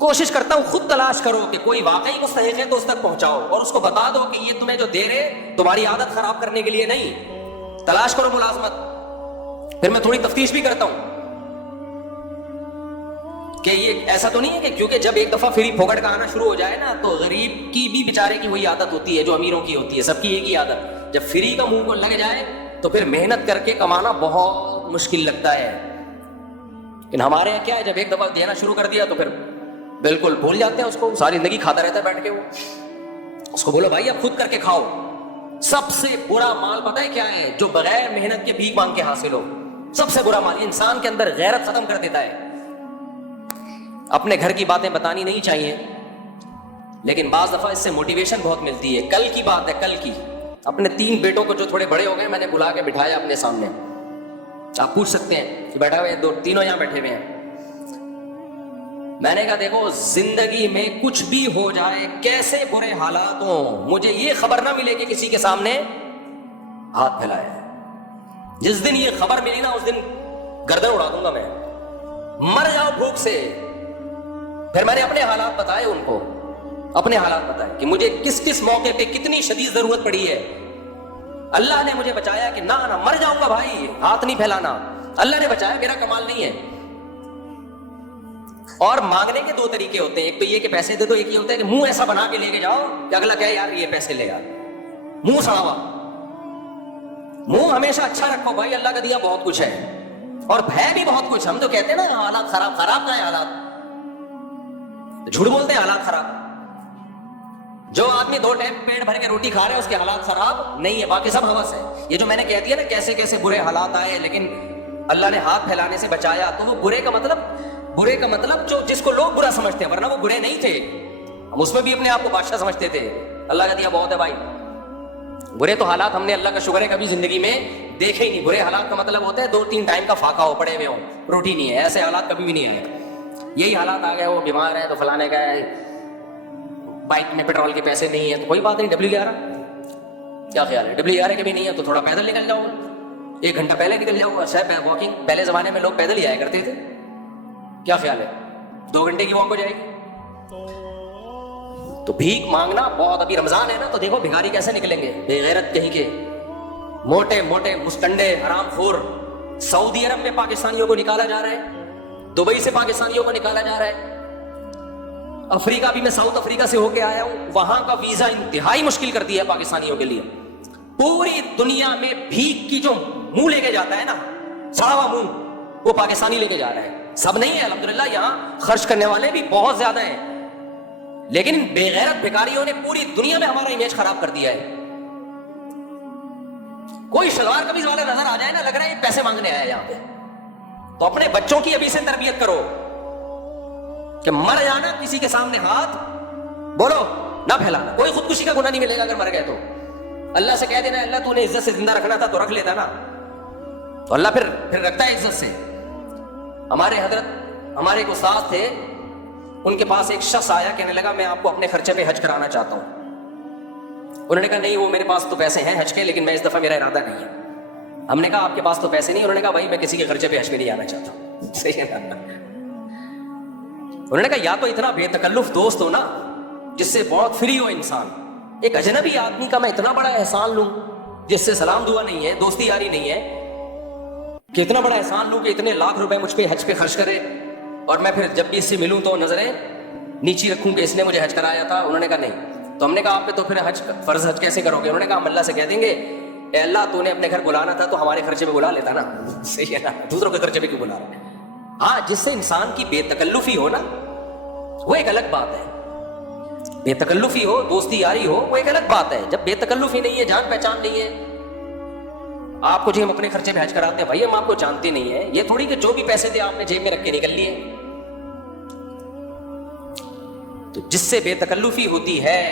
کوشش کرتا ہوں خود تلاش کرو کہ کوئی واقعی مستحق ہے تو اس تک پہنچاؤ, اور اس کو بتا دو کہ یہ تمہیں جو دے رہے تمہاری عادت خراب کرنے کے لیے نہیں. تلاش کرو ملازمت. پھر میں تھوڑی تفتیش بھی کرتا ہوں کہ یہ ایسا تو نہیں ہے کہ کیونکہ جب ایک دفعہ فری پھوکٹ کا آنا شروع ہو جائے نا تو غریب کی بھی بیچارے کی وہی عادت ہوتی ہے جو امیروں کی ہوتی ہے. سب کی ایک ہی عادت, جب فری کا منہ کو لگ جائے تو پھر محنت کر کے کمانا بہت مشکل لگتا ہے. لیکن ہمارے یہاں کیا ہے, جب ایک دفعہ دینا شروع کر دیا تو پھر بالکل بھول جاتے ہیں اس کو, ساری زندگی کھاتا رہتا ہے بیٹھ کے. وہ اس کو بولو بھائی اب خود کر کے کھاؤ. سب سے برا مال پتہ ہے کیا ہے؟ جو بغیر محنت کے بھیک مانگ کے حاصل ہو. سب سے برا مال, انسان کے اندر غیرت ختم کر دیتا ہے. اپنے گھر کی باتیں بتانی نہیں چاہیے, لیکن بعض دفعہ اس سے موٹیویشن بہت ملتی ہے. کل کی بات ہے, کل کی. اپنے 3 بیٹوں کو جو تھوڑے بڑے ہو گئے میں نے بلا کے بٹھایا اپنے سامنے. آپ پوچھ سکتے ہیں کہ بیٹھا ہوئے 2-3 یہاں بیٹھے ہوئے ہیں. میں نے کہا دیکھو زندگی میں کچھ بھی ہو جائے, کیسے برے حالات ہوں, مجھے یہ خبر نہ ملے کہ کسی کے سامنے ہاتھ پھیلایا ہے. جس دن یہ خبر ملی نا اس دن گردن اڑا دوں گا میں. مر جاؤ بھوک سے. پھر میں نے اپنے حالات بتائے ان کو, اپنے حالات بتائے کہ مجھے کس کس موقع پہ کتنی شدید ضرورت پڑی ہے. اللہ نے مجھے بچایا کہ نہ مر جاؤں گا بھائی, ہاتھ نہیں پھیلانا. اللہ نے بچایا, میرا کمال نہیں ہے. اور مانگنے کے 2 طریقے ہوتے ہیں, ایک تو یہ کہ پیسے دے دو, ایک یہ ہوتا ہے کہ منہ ایسا بنا کے لے کے جاؤ کہ اگلا کہے یار یہ پیسے لے گا. منہ سڑا ہوا. منہ ہمیشہ اچھا رکھو بھائی, اللہ کا دیا بہت کچھ ہے اور ہے بھی بہت کچھ. ہم تو کہتے ہیں نا حالات خراب, خراب کا ہے حالات, جھوٹ بولتے ہیں حالات خراب. جو آدمی 2 ٹائم پیٹ بھر کے روٹی کھا رہے ہیں اس کے حالات خراب نہیں ہے, باقی سب ہوس ہے. یہ جو میں نے کہہ دیا نا کیسے کیسے برے حالات آئے لیکن اللہ نے ہاتھ پھیلانے سے بچایا, تو وہ برے کا مطلب جو جس کو لوگ برا سمجھتے ہیں, ورنہ وہ برے نہیں تھے. ہم اس میں بھی اپنے آپ کو بادشاہ سمجھتے تھے. اللہ کا دیا بہت ہے بھائی. برے تو حالات ہم نے اللہ کا شکر ہے کبھی زندگی میں دیکھے ہی نہیں. برے حالات کا مطلب ہوتا ہے 2-3 ٹائم کا فاقہ ہو, پڑے ہوئے ہوں, روٹی نہیں ہے. ایسے حالات کبھی بھی نہیں آئے. یہی حالات آ گئے, وہ بیمار ہے تو فلانے کا ہے, بائک میں پیٹرول کے پیسے نہیں ہیں تو کوئی بات نہیں, WR کیا خیال ہے, WR کے بھی نہیں ہے تو تھوڑا پیدل نکل جاؤ گا, 1 گھنٹہ پہلے نکل جاؤ گا. شاید واکنگ, پہلے زمانے میں لوگ پیدل ہی آیا کرتے تھے, کیا خیال ہے, 2 گھنٹے کی واک ہو جائے گی. تو بھیک مانگنا بہت, ابھی رمضان ہے نا تو دیکھو بھکاری کیسے نکلیں گے, بے غیرت کہیں کے, موٹے موٹے مستنڈے حرام خور. سعودی عرب میں پاکستانیوں کو نکالا جا رہا ہے, دبئی سے پاکستانیوں کو نکالا جا رہا ہے. افریقہ بھی, میں ساؤتھ افریقہ سے ہو کے آیا ہوں, وہاں کا ویزا انتہائی مشکل کر دیا ہے پاکستانیوں کے لیے. پوری دنیا میں بھیک کی جو منہ لے کے جاتا ہے نا, سڑا ہوا منہ, وہ پاکستانی لے کے جا رہا ہے. سب نہیں ہے الحمدللہ, یہاں خرچ کرنے والے بھی بہت زیادہ ہیں, لیکن ان بے غیرت بھکاریوں نے پوری دنیا میں ہمارا امیج خراب کر دیا ہے. کوئی شلوار قمیض والا نظر آ جائے نا, لگ رہا ہے یہ پیسے مانگنے آیا یہاں پہ. تو اپنے بچوں کی ابھی سے تربیت کرو کہ مر جانا کسی کے سامنے ہاتھ بولو نہ پھیلانا. کوئی خودکشی کا گناہ نہیں ملے گا اگر مر گئے تو. اللہ سے کہہ دینا اللہ تو نے عزت سے زندہ رکھنا تھا تو رکھ لیتا نا, تو اللہ پھر رکھتا ہے عزت سے. ہمارے ایک استاد تھے, ان کے پاس ایک شخص آیا, کہنے لگا میں آپ کو اپنے خرچے پہ حج کرانا چاہتا ہوں. انہوں نے کہا نہیں, وہ میرے پاس تو پیسے ہیں حج کے, لیکن میں اس دفعہ میرا ارادہ نہیں ہے. ہم نے کہا آپ کے پاس تو پیسے نہیں. انہوں نے کہا بھائی میں کسی کے خرچے پہ حج پہ نہیں آنا چاہتا ہوں. صحیح ہے نا. انہوں نے کہا یا تو اتنا بے تکلف دوست ہو نا جس سے بہت فری ہو انسان. ایک اجنبی آدمی کا میں اتنا بڑا احسان لوں جس سے سلام دعا نہیں ہے, دوستی یاری نہیں ہے, کہ اتنا بڑا احسان لوں کہ اتنے لاکھ روپے مجھ پہ حج پہ خرچ کرے, اور میں پھر جب بھی اس سے ملوں تو نظریں نیچی رکھوں کہ اس نے مجھے حج کرایا تھا. انہوں نے کہا نہیں. تو ہم نے کہا آپ پہ تو پھر فرض حج کیسے کرو گے؟ انہوں نے کہا ہم اللہ سے کہہ دیں گے اے اللہ تو نے اپنے گھر بلانا تھا تو ہمارے خرچے پہ بلا لیتا نا. صحیح ہے نا, دوسروں کے خرچے پہ کیوں بلا رہا ہے. ہاں, جس سے انسان کی بے تکلفی ہو نا وہ ایک الگ بات ہے. بے تکلفی ہو, دوستی یاری ہو, وہ ایک الگ بات ہے. جب بے تکلفی نہیں ہے, جان پہچان نہیں ہے, آپ کو جو ہم اپنے خرچے پہ حج کراتے ہیں بھائی ہم آپ کو جانتے نہیں ہیں. یہ تھوڑی کہ جو بھی پیسے تھے آپ نے جیب میں رکھ کے نکل لیے. تو جس سے بے تکلفی ہوتی ہے.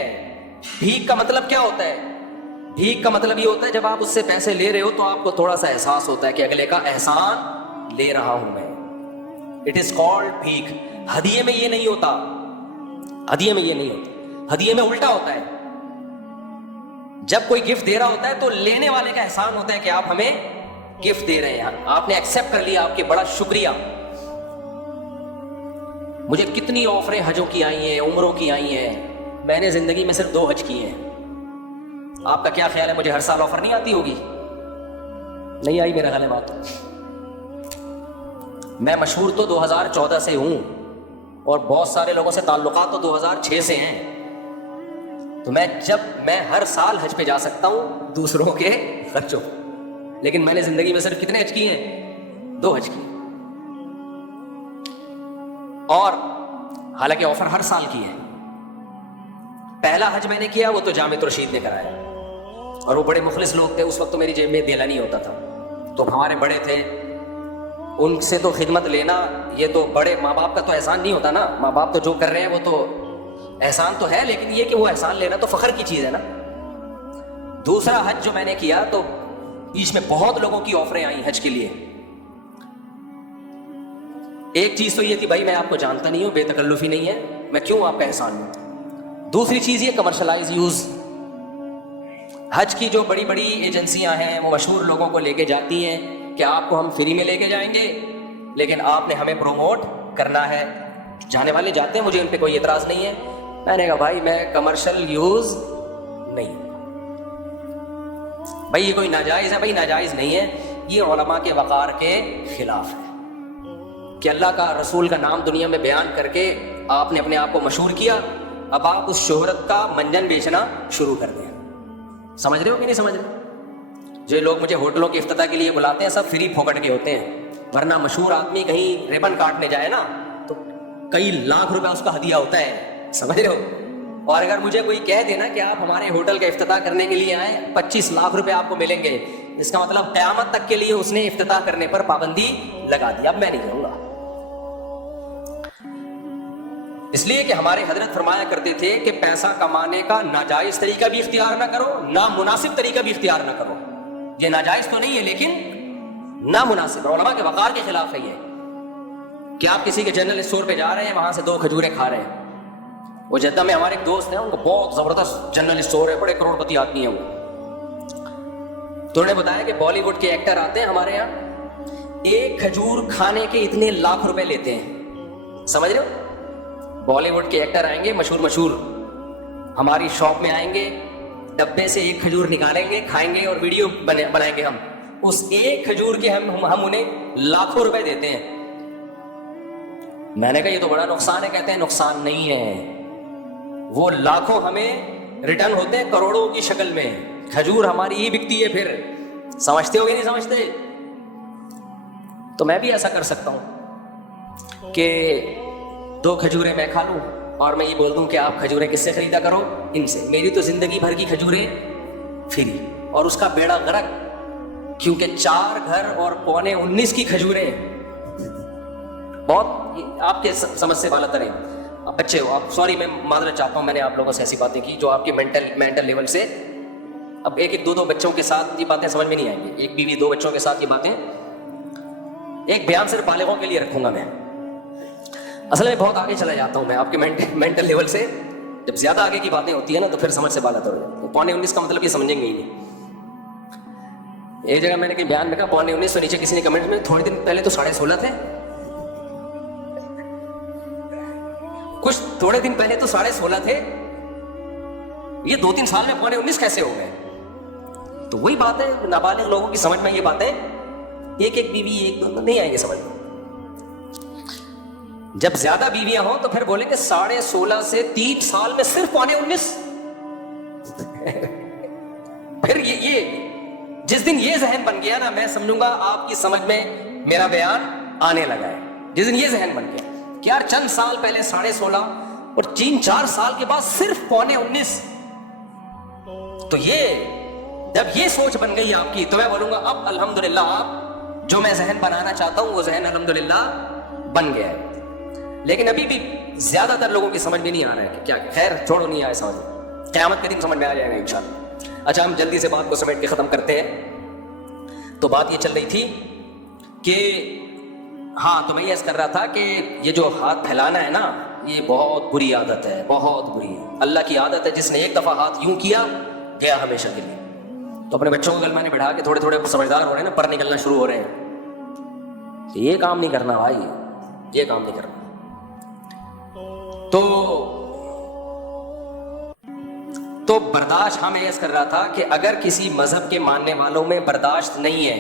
بھیک کا مطلب کیا ہوتا ہے؟ بھیک کا مطلب یہ ہوتا ہے جب آپ اس سے پیسے لے رہے ہو تو آپ کو تھوڑا سا احساس ہوتا ہے کہ اگلے کا احسان لے رہا ہوں میں. اٹ از کالڈ بھیک. ہدیے میں یہ نہیں ہوتا, ہدیے میں یہ نہیں ہوتا. ہدیے میں الٹا ہوتا ہے. جب کوئی گفٹ دے رہا ہوتا ہے تو لینے والے کا احسان ہوتا ہے کہ آپ ہمیں گفٹ دے رہے ہیں, آپ نے ایکسپٹ کر لیا, آپ کے بڑا شکریہ. مجھے کتنی آفریں حجوں کی آئی ہیں, عمروں کی آئی ہیں, میں نے زندگی میں صرف 2 حج کیے ہیں. آپ کا کیا خیال ہے مجھے ہر سال آفر نہیں آتی ہوگی؟ نہیں آئی میرا خیال ہے بات. میں مشہور تو 2014 سے ہوں اور بہت سارے لوگوں سے تعلقات تو 2006 سے ہیں. تو میں ہر سال حج پہ جا سکتا ہوں دوسروں کے خرچوں, لیکن میں نے زندگی میں صرف کتنے حج کیے ہیں؟ 2 حج کیے. اور حالانکہ آفر ہر سال کی ہے. پہلا حج میں نے کیا وہ تو جامع رشید نے کرایا, اور وہ بڑے مخلص لوگ تھے. اس وقت تو میری جیب میں دیلا نہیں ہوتا تھا, تو ہمارے بڑے تھے, ان سے تو خدمت لینا, یہ تو بڑے ماں باپ کا تو احسان نہیں ہوتا نا. ماں باپ تو جو کر رہے ہیں وہ تو احسان تو ہے, لیکن یہ کہ وہ احسان لینا تو فخر کی چیز ہے نا. دوسرا حج جو میں نے کیا تو بیچ میں بہت لوگوں کی آفریں آئیں حج کے لیے. ایک چیز تو یہ تھی بھائی میں آپ کو جانتا نہیں ہوں, بے تکلفی نہیں ہے, میں کیوں آپ کا احسان لوں. دوسری چیز یہ کمرشلائز یوز. حج کی جو بڑی بڑی ایجنسیاں ہیں وہ مشہور لوگوں کو لے کے جاتی ہیں کہ آپ کو ہم فری میں لے کے جائیں گے, لیکن آپ نے ہمیں پروموٹ کرنا ہے. جانے والے جاتے ہیں, مجھے ان پہ کوئی اعتراض نہیں ہے. میں نے کہا بھائی میں کمرشل یوز نہیں. بھائی یہ کوئی ناجائز ہے؟ بھائی ناجائز نہیں ہے, یہ علماء کے وقار کے خلاف ہے کہ اللہ کا رسول کا نام دنیا میں بیان کر کے آپ نے اپنے آپ کو مشہور کیا, اب آپ اس شہرت کا منجن بیچنا شروع کر دیں. سمجھ رہے ہو کہ نہیں سمجھ رہے؟ جو لوگ مجھے ہوٹلوں کے افتتاح کے لیے بلاتے ہیں سب فری پھوکٹ کے ہوتے ہیں, ورنہ مشہور آدمی کہیں ریبن کاٹنے جائے نا تو کئی لاکھ روپے اس کا ہدیہ ہوتا ہے. سمجھ رہے ہو؟ اور اگر مجھے کوئی کہہ دینا کہ آپ ہمارے ہوٹل کا افتتاح کرنے کے لیے آئے, 25 لاکھ روپے آپ کو ملیں گے, اس کا مطلب قیامت تک کے لیے اس نے افتتاح کرنے پر پابندی لگا دی. اب میں نہیں کروں گا. اس لیے کہ ہمارے حضرت فرمایا کرتے تھے کہ پیسہ کمانے کا ناجائز طریقہ بھی اختیار نہ کرو، نامناسب طریقہ بھی اختیار نہ کرو. یہ ناجائز تو نہیں ہے لیکن نامناسب. علماء کے وقار کے خلاف ہے یہ کہ آپ کسی کے جنرل اسٹور پہ جا رہے ہیں، وہاں سے 2 کھجوریں کھا رہے ہیں. وہ جدہ میں ہمارے ایک دوست ہیں، ان کو بہت زبردست جنرل اسٹور ہے، بڑے کروڑ پتی آدمی ہیں وہ. تو انہوں نے بتایا کہ بالی ووڈ کے ایکٹر آتے ہیں ہمارے یہاں، ایک کھجور کھانے کے اتنے لاکھ روپے لیتے ہیں. سمجھ رہے ہو؟ بالی ووڈ کے ایکٹر آئیں گے مشہور ہماری شاپ میں آئیں گے، ڈبے سے ایک کھجور نکالیں گے، کھائیں گے اور ویڈیو بنائیں گے. ہم اس ایک کھجور کے ہم انہیں لاکھوں روپے دیتے ہیں. میں نے کہا یہ تو بڑا نقصان ہے. کہتے ہیں نقصان نہیں ہے، وہ لاکھوں ہمیں ریٹرن ہوتے ہیں کروڑوں کی شکل میں. کھجور ہماری ہی بکتی ہے. پھر سمجھتے ہو کہ نہیں سمجھتے؟ تو میں بھی ایسا کر سکتا ہوں کہ 2 کھجوریں میں کھا لوں اور میں یہ بول دوں کہ آپ کھجوریں کس سے خریدا کرو؟ ان سے. میری تو زندگی بھر کی کھجوریں فری اور اس کا بیڑا غرق، کیونکہ 4 گھر اور 19.25 کی کھجوریں بہت آپ کے سمجھ سے بالا تر ہیں. بچے ہو آپ، سوری میں معذرت چاہتا ہوں، میں نے آپ لوگوں سے ایسی باتیں کی جو آپ کے مینٹل لیول سے، اب 1-2 بچوں کے ساتھ یہ باتیں سمجھ میں نہیں آئیں گی. 1 بیوی 2 بچوں کے ساتھ یہ باتیں، ایک بیان صرف بالغوں کے لیے رکھوں گا میں. اصل میں بہت آگے چلا جاتا ہوں میں آپ کے مینٹل لیول سے. جب زیادہ آگے کی باتیں ہوتی ہیں نا تو پھر سمجھ سے بالا تر ہو جاتا ہے. 19.25 کا مطلب یہ سمجھیں گے ہی نہیں. ایک جگہ میں نے کہیں بیان میں کہا 19.25 تو نیچے کسی نے کمنٹ میں تھوڑے دن پہلے تو 16.5 تھے. کچھ تھوڑے دن پہلے تو 16.5 تھے، یہ 2-3 سال میں 19.25 کیسے ہو گئے؟ تو وہی بات ہے، نابالغ لوگوں کی سمجھ میں یہ باتیں، ایک بیوی 1-2 نہیں آئیں گے سمجھ میں. جب زیادہ بیویاں ہوں تو پھر بولیں گے 16.5 سے 3 سال میں صرف 19.25. پھر یہ جس دن یہ ذہن بن گیا نا، میں سمجھوں گا آپ کی سمجھ میں میرا بیان آنے لگا ہے. جس دن یہ ذہن بن گیا کہ یار چند سال پہلے 16.5 اور 3-4 سال کے بعد صرف 19.25، تو یہ جب یہ سوچ بن گئی آپ کی تو میں بولوں گا اب الحمدللہ آپ جو میں ذہن بنانا چاہتا ہوں وہ ذہن الحمدللہ بن گیا ہے. لیکن ابھی بھی زیادہ تر لوگوں کی سمجھ میں نہیں آ رہا ہے کہ کیا. خیر چھوڑو، نہیں آئے سمجھ میں، قیامت کے دن سمجھ میں آ جائے گا انشاءاللہ. اچھا ہم جلدی سے بات کو سمیٹ کے ختم کرتے ہیں. تو بات یہ چل رہی تھی کہ ہاں، تو میں یہ کر رہا تھا کہ یہ جو ہاتھ پھیلانا ہے نا، یہ بہت بری عادت ہے، بہت بری ہے. اللہ کی عادت ہے، جس نے ایک دفعہ ہاتھ یوں کیا گیا ہمیشہ کے لیے. تو اپنے بچوں کو کل میں نے بٹھا کے تھوڑے سمجھدار ہو رہے ہیں نا، پر نکلنا شروع ہو رہے ہیں. یہ کام نہیں کرنا بھائی، یہ کام نہیں کرنا. تو برداشت ہم ایس کر رہا تھا کہ اگر کسی مذہب کے ماننے والوں میں برداشت نہیں ہے،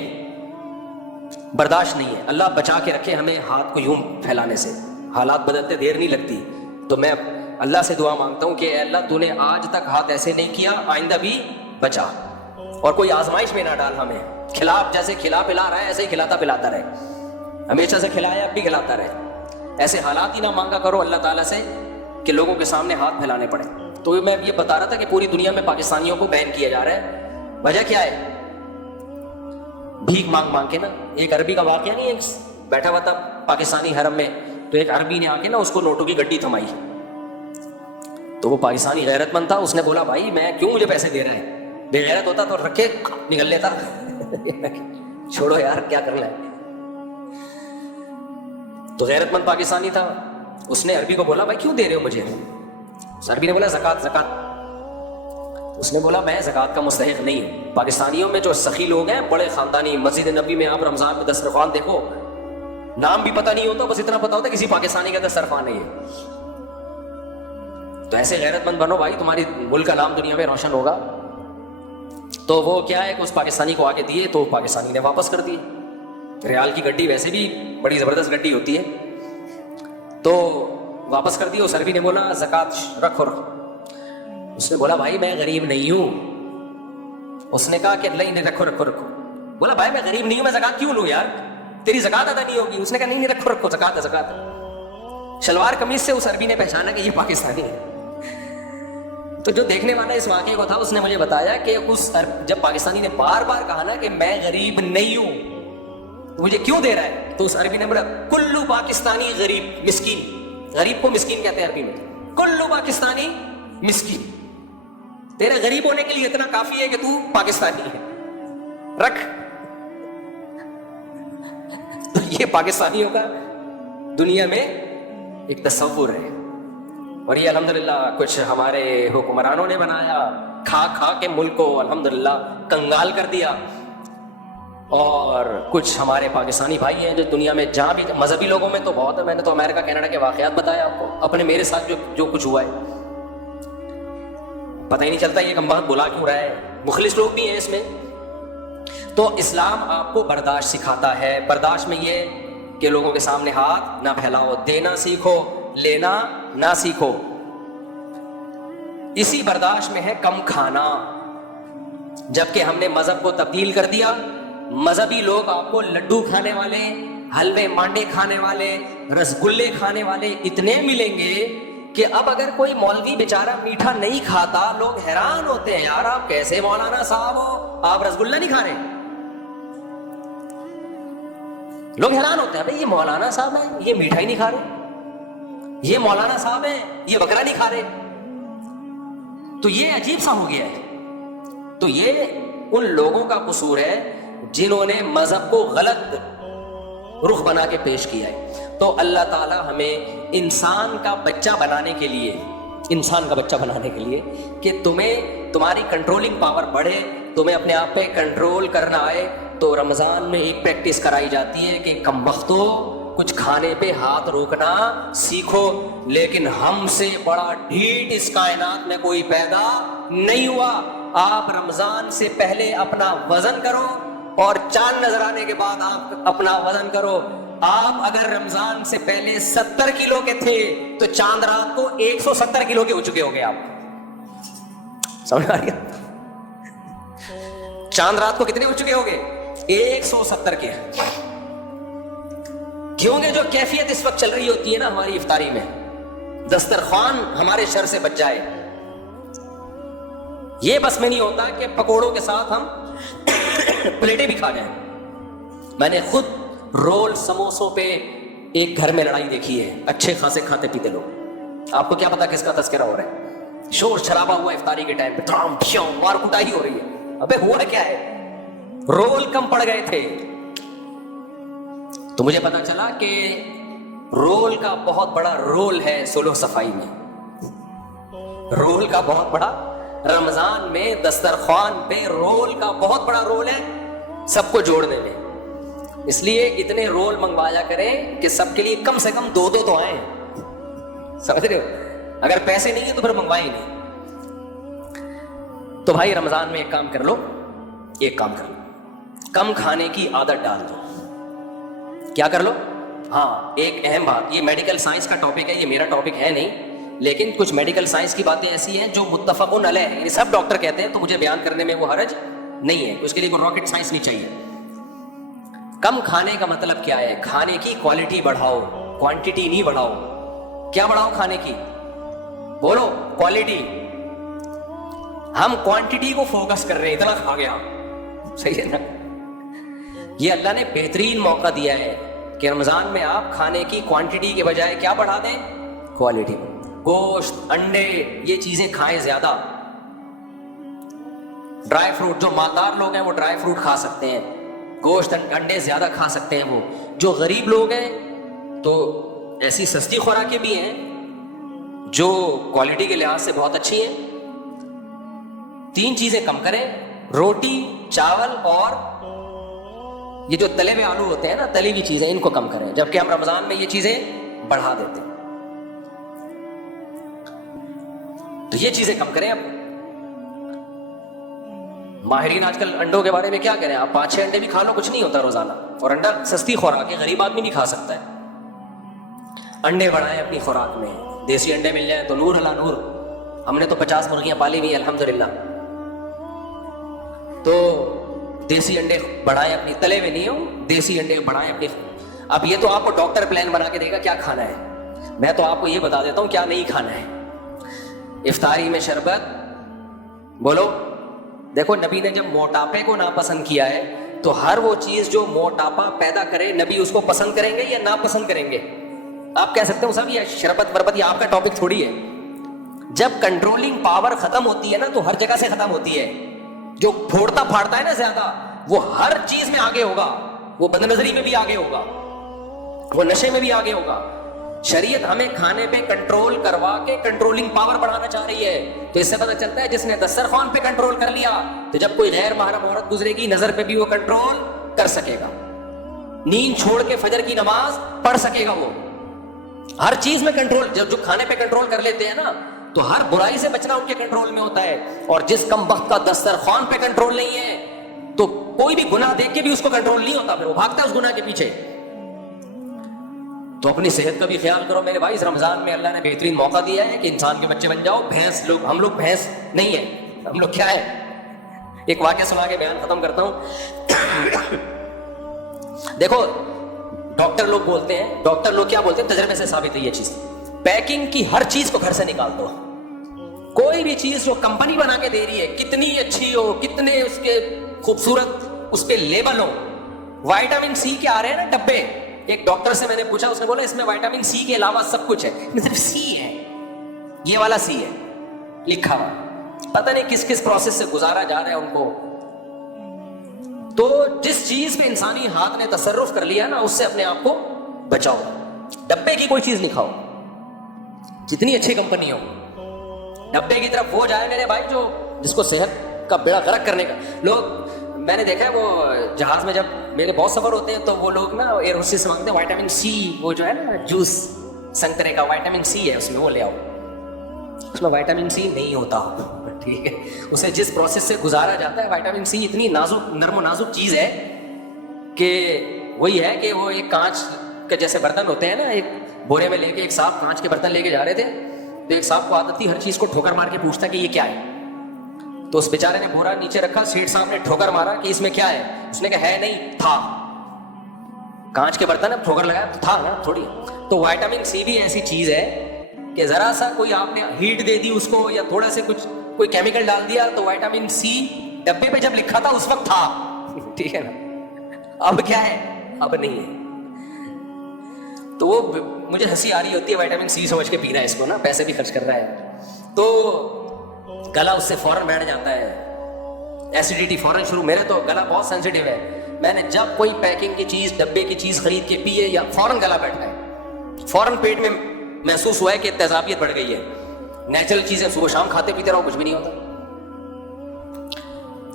اللہ بچا کے رکھے ہمیں ہاتھ کو یوں پھیلانے سے. حالات بدلتے دیر نہیں لگتی. تو میں اللہ سے دعا مانگتا ہوں کہ اے اللہ تو نے آج تک ہاتھ ایسے نہیں کیا، آئندہ بھی بچا، اور کوئی آزمائش میں نہ ڈال ہمیں. جیسے کھلا پلا رہا ہے ایسے ہی کھلاتا پلاتا رہے، ہمیشہ سے کھلایا اب بھی کھلاتا رہے. ایسے حالات ہی نہ مانگا کرو اللہ تعالیٰ سے کہ لوگوں کے سامنے ہاتھ پھیلانے پڑے. تو میں یہ بتا رہا تھا کہ پوری دنیا میں پاکستانیوں کو بین کیا جا رہا ہے. وجہ کیا ہے؟ بھیک مانگ کے نا. ایک عربی کا واقعہ نہیں ہے، بیٹھا ہوا تھا پاکستانی حرم میں، تو ایک عربی نے آ کے نا اس کو نوٹوں کی گڈی تھمائی. تو وہ پاکستانی غیرت مند تھا، اس نے بولا بھائی میں کیوں مجھے پیسے دے رہا ہے؟ بے غیرت ہوتا تو رکھے نکل لیتا. چھوڑو یار کیا کرنا ہے. تو غیرت مند پاکستانی تھا، اس نے عربی کو بولا بھائی کیوں دے رہے ہو مجھے؟ عربی نے بولا زکات. اس نے بولا میں زکات کا مستحق نہیں ہوں. پاکستانیوں میں جو سخی لوگ ہیں، بڑے خاندانی، مسجد نبی میں آپ رمضان میں دسترخوان دیکھو، نام بھی پتہ نہیں ہوتا، بس اتنا پتہ ہوتا ہے کسی پاکستانی کا دسترخوان نہیں ہے. تو ایسے غیرت مند بنو بھائی، تمہاری ملک کا نام دنیا میں روشن ہوگا. تو وہ کیا ہے کہ اس پاکستانی کو آگے دیے تو پاکستانی نے واپس کر دیے. ریال کی گڈی ویسے بھی بڑی زبردست گڈی ہوتی ہے، تو واپس کر دی. اس عربی نے بولا زکات رکھو. اس نے بولا بھائی میں غریب نہیں ہوں. اس نے کہا کہ نہیں رکھو. بولا بھائی میں غریب نہیں ہوں، میں زکات کیوں لوں یار، تیری زکات ادا نہیں ہوگی. اس نے کہا نہیں رکھو، زکات ہے. شلوار قمیض سے اس عربی نے پہچانا کہ یہ پاکستانی ہے. تو جو دیکھنے والا اس واقعے کو تھا اس نے مجھے بتایا کہ جب پاکستانی نے بار بار کہا نا کہ میں غریب نہیں ہوں، مجھے کیوں دے رہا ہے، تو اس عربی نے بولا کلو پاکستانی غریب مسکین. غریب کو مسکین کہتے ہیں عربی میں. کلو پاکستانی مسکین. تیرے غریب ہونے کے لیے اتنا کافی ہے کہ تو پاکستانی ہے. رکھ. تو یہ پاکستانیوں کا دنیا میں ایک تصور ہے, اور یہ الحمدللہ کچھ ہمارے حکمرانوں نے بنایا, کھا کھا کے ملک کو الحمدللہ کنگال کر دیا. اور کچھ ہمارے پاکستانی بھائی ہیں جو دنیا میں جہاں بھی, مذہبی لوگوں میں تو بہت ہے, میں نے تو امریکہ کینیڈا کے واقعات بتایا آپ کو, اپنے میرے ساتھ جو کچھ ہوا ہے, پتہ ہی نہیں چلتا یہ کم بات بلا کیوں رہا ہے. مخلص لوگ بھی ہیں اس میں. تو اسلام آپ کو برداشت سکھاتا ہے. برداشت میں یہ کہ لوگوں کے سامنے ہاتھ نہ پھیلاؤ, دینا سیکھو, لینا نہ سیکھو. اسی برداشت میں ہے کم کھانا. جبکہ ہم نے مذہب کو تبدیل کر دیا. مذہبی لوگ آپ کو لڈو کھانے والے, حلوے مانڈے کھانے والے, رسگلے کھانے والے اتنے ملیں گے کہ اب اگر کوئی مولوی بیچارہ میٹھا نہیں کھاتا, لوگ حیران ہوتے ہیں, یار آپ کیسے مولانا صاحب ہو, آپ رسگلہ نہیں کھا رہے. لوگ حیران ہوتے ہیں, بھائی یہ مولانا صاحب ہیں, یہ میٹھا ہی نہیں کھا رہے, یہ مولانا صاحب ہیں, یہ بکرا نہیں کھا رہے. تو یہ عجیب سا ہو گیا ہے. تو یہ ان لوگوں کا قصور ہے جنہوں نے مذہب کو غلط رخ بنا کے پیش کیا ہے. تو اللہ تعالی ہمیں انسان کا بچہ بنانے کے لیے کہ تمہیں تمہاری کنٹرولنگ پاور بڑھے, تمہیں اپنے آپ پہ کنٹرول کرنا آئے, تو رمضان میں ایک پریکٹس کرائی جاتی ہے کہ کم وقتوں کچھ کھانے پہ ہاتھ روکنا سیکھو. لیکن ہم سے بڑا ڈھیٹ اس کائنات میں کوئی پیدا نہیں ہوا. آپ رمضان سے پہلے اپنا وزن کرو اور چاند نظر آنے کے بعد آپ اپنا وزن کرو. آپ اگر رمضان سے پہلے 70 کلو کے تھے تو چاند رات کو 170 کلو کے ہو چکے ہو گے. آپ سمجھ آ رہی ہے؟ چاند رات کو کتنے ہو چکے ہو گے؟ 170 کے. کیونکہ جو کیفیت اس وقت چل رہی ہوتی ہے نا ہماری افطاری میں, دسترخوان ہمارے شر سے بچ جائے, یہ بس میں نہیں ہوتا کہ پکوڑوں کے ساتھ ہم پلیٹیں بھی کھا جائیں. میں نے خود رول سموسوں پہ ایک گھر میں لڑائی دیکھی ہے, اچھے خاصے کھاتے پیتے لوگ. آپ کو کیا پتا کس کا تذکرہ ہو رہا ہے؟ شور شرابہ ہوا افطاری کے ٹائم پہ, مار کٹائی ہو رہی ہے. ابے ہوا کیا ہے؟ رول کم پڑ گئے تھے. تو مجھے پتا چلا کہ رول کا بہت بڑا رول ہے صلح صفائی میں. رول کا بہت بڑا, رمضان میں دسترخوان پہ رول کا بہت بڑا رول ہے سب کو جوڑنے میں. اس لیے اتنے رول منگوایا کریں کہ سب کے لیے کم سے کم 2 تو آئیں. سمجھ رہے ہو؟ اگر پیسے نہیں ہیں تو پھر منگوائیں نہیں. تو بھائی رمضان میں ایک کام کر لو, کم کھانے کی عادت ڈال دو. کیا کر لو؟ ہاں, ایک اہم بات, یہ میڈیکل سائنس کا ٹاپک ہے, یہ میرا ٹاپک ہے نہیں, لیکن کچھ میڈیکل سائنس کی باتیں ایسی ہیں جو متفقن علیہ ہیں, یعنی سب ڈاکٹر کہتے ہیں, تو مجھے بیان کرنے میں وہ حرج نہیں ہے, اس کے لیے کوئی راکٹ سائنس نہیں چاہیے. کم کھانے کا مطلب کیا ہے؟ کھانے کی کوالٹی بڑھاؤ, کوانٹٹی نہیں بڑھاؤ. کیا بڑھاؤ کھانے کی؟ بولو, کوالٹی. ہم کوانٹٹی کو فوکس کر رہے ہیں, اتنا کھا گیا, صحیح ہے نا؟ یہ اللہ نے بہترین موقع دیا ہے کہ رمضان میں آپ کھانے کی کوانٹٹی کے بجائے کیا بڑھا دیں؟ کوالٹی. گوشت, انڈے, یہ چیزیں کھائیں زیادہ. ڈرائی فروٹ, جو مالدار لوگ ہیں وہ ڈرائی فروٹ کھا سکتے ہیں, گوشت انڈے زیادہ کھا سکتے ہیں. وہ جو غریب لوگ ہیں تو ایسی سستی خوراکیں بھی ہیں جو کوالٹی کے لحاظ سے بہت اچھی ہیں. 3 چیزیں کم کریں, روٹی, چاول, اور یہ جو تلے ہوئے آلو ہوتے ہیں نا, تلی ہوئی چیزیں, ان کو کم کریں. جبکہ ہم رمضان میں یہ چیزیں بڑھا دیتے ہیں. تو یہ چیزیں کم کریں. اب ماہرین آج کل انڈوں کے بارے میں کیا کریں, آپ 5-6 انڈے بھی کھا لو, کچھ نہیں ہوتا روزانہ. اور انڈا سستی خوراک ہے, غریب آدمی نہیں کھا سکتا ہے. انڈے بڑھائیں اپنی خوراک میں, دیسی انڈے مل جائیں تو نور اللہ نور. ہم نے تو 50 مرغیاں پالی ہوئی الحمدللہ. تو دیسی انڈے بڑھائیں اپنی, تلے میں نہیں ہو, دیسی انڈے بڑھائیں اپنی. اب یہ تو آپ کو ڈاکٹر پلان بنا کے دے گا کیا کھانا ہے, میں تو آپ کو یہ بتا دیتا ہوں کیا نہیں کھانا ہے. افطاری میں شربت, بولو. دیکھو نبی نے جب موٹاپے کو ناپسند کیا ہے تو ہر وہ چیز جو موٹاپا پیدا کرے نبی اس کو پسند کریں گے یا ناپسند کریں گے؟ آپ کہہ سکتے ہو صاحب یہ شربت وربت یہ آپ کا ٹاپک تھوڑی ہے. جب کنٹرولنگ پاور ختم ہوتی ہے نا تو ہر جگہ سے ختم ہوتی ہے. جو پھوڑتا پھاڑتا ہے نا زیادہ وہ ہر چیز میں آگے ہوگا, وہ بد نظری میں بھی آگے ہوگا, وہ نشے میں بھی آگے ہوگا. شریعت ہمیں کھانے پہ کنٹرول کروا کے کنٹرولنگ پاور بڑھانا چاہ رہی ہے. تو اس سے پتہ چلتا ہے جس نے دسترخوان پہ کنٹرول کر لیا تو جب کوئی غیر محرم عورت گزرے گی نظر پہ بھی وہ کنٹرول کر سکے گا, نیند چھوڑ کے فجر کی نماز پڑھ سکے گا. وہ ہر چیز میں کنٹرول, جو کھانے پہ کنٹرول کر لیتے ہیں نا تو ہر برائی سے بچنا ان کے کنٹرول میں ہوتا ہے. اور جس کم وقت کا دسترخوان پہ کنٹرول نہیں ہے تو کوئی بھی گناہ دیکھ کے بھی اس کو کنٹرول نہیں ہوتا, پھر وہ بھاگتا ہے اس گناہ کے پیچھے. تو اپنی صحت کا بھی خیال کرو میرے بھائی. اس رمضان میں اللہ نے بہترین موقع دیا ہے کہ انسان کے بچے بن جاؤ. ہم لوگ بھینس نہیں ہے, ہم لوگ کیا ہے. ایک واقعہ سنا کے بیان ختم کرتا ہوں. دیکھو ڈاکٹر لوگ بولتے ہیں, ڈاکٹر لوگ کیا بولتے ہیں, تجربے سے ثابت ہے یہ چیز. پیکنگ کی ہر چیز کو گھر سے نکال دو. کوئی بھی چیز جو کمپنی بنا کے دے رہی ہے کتنی اچھی ہو, کتنے اس کے خوبصورت اس پہ لیبل ہو, وائٹامن سی کے آ رہے ہیں نا ڈبے. ایک ڈاکٹر سے میں نے پوچھا, اس نے بولا اس میں وائٹامن سی کے علاوہ سب کچھ ہے, صرف سی ہے, یہ والا سی ہے لکھا ہوا. پتہ نہیں کس کس پروسیس سے گزارا جا رہا ہے ان کو. تو جس چیز پہ انسانی ہاتھ نے تصرف کر لیا نا اس سے اپنے آپ کو بچاؤ. ڈبے کی کوئی چیز نہیں کھاؤ, جتنی اچھی کمپنی ہو. ڈبے کی طرف وہ جائے میرے بھائی جو جس کو صحت کا بیڑا غرق کرنے کا. لوگ میں نے دیکھا ہے وہ جہاز میں جب میرے بہت سفر ہوتے ہیں تو وہ لوگ نا ایئر ہوسٹس سے مانگتے ہیں وائٹامن سی, وہ جو ہے نا جوس سنترے کا وائٹامن سی ہے اس میں, وہ لے آؤ. اس میں وائٹامن سی نہیں ہوتا, ٹھیک ہے. اسے جس پروسیس سے گزارا جاتا ہے, وائٹامن سی اتنی نازک نرم و نازک چیز ہے کہ وہی ہے کہ وہ ایک کانچ کے جیسے برتن ہوتے ہیں نا, ایک بورے میں لے کے ایک صاحب کانچ کے برتن لے کے جا رہے تھے تو ایک صاحب کو عادت تھی ہر چیز کو ٹھوکر مار کے پوچھتا کہ یہ کیا ہے. تو اس بیچارے نے بورا نیچے رکھا, سیٹ صاحب نے ٹھوکر مارا کہ اس میں کیا ہے. اس نے کہا ہے نہیں, تھا کانچ کے برتن, اب ٹھوکر لگایا تو تھا نا تھوڑی. تو وائٹامن سی بھی ایسی چیز ہے کہ ذرا سا کوئی آپ نے ہیٹ دے دی اس کو یا تھوڑا سے کچھ کوئی کیمیکل ڈال دیا تو وائٹامن سی ڈبے پہ جب لکھا تھا اس وقت تھا, ٹھیک ہے نا. اب کیا ہے, اب نہیں ہے. تو وہ مجھے ہنسی آ رہی ہوتی ہے, وائٹامن سی سمجھ کے پی رہا ہے اس کو نا, پیسے بھی خرچ کر رہا ہے. تو گلا اس سے فوراً بیٹھ جاتا ہے, ایسیڈیٹی فوراً شروع. میرا تو گلا بہت سینسیٹیو ہے, میں نے جب کوئی پیکنگ کی چیز ڈبے کی چیز خرید کے پیے یا فوراً گلا بیٹھا ہے, فوراً پیٹ میں محسوس ہوا ہے کہ تیزابیت بڑھ گئی ہے. نیچرل چیزیں صبح شام کھاتے پیتے رہو کچھ بھی نہیں ہوتا.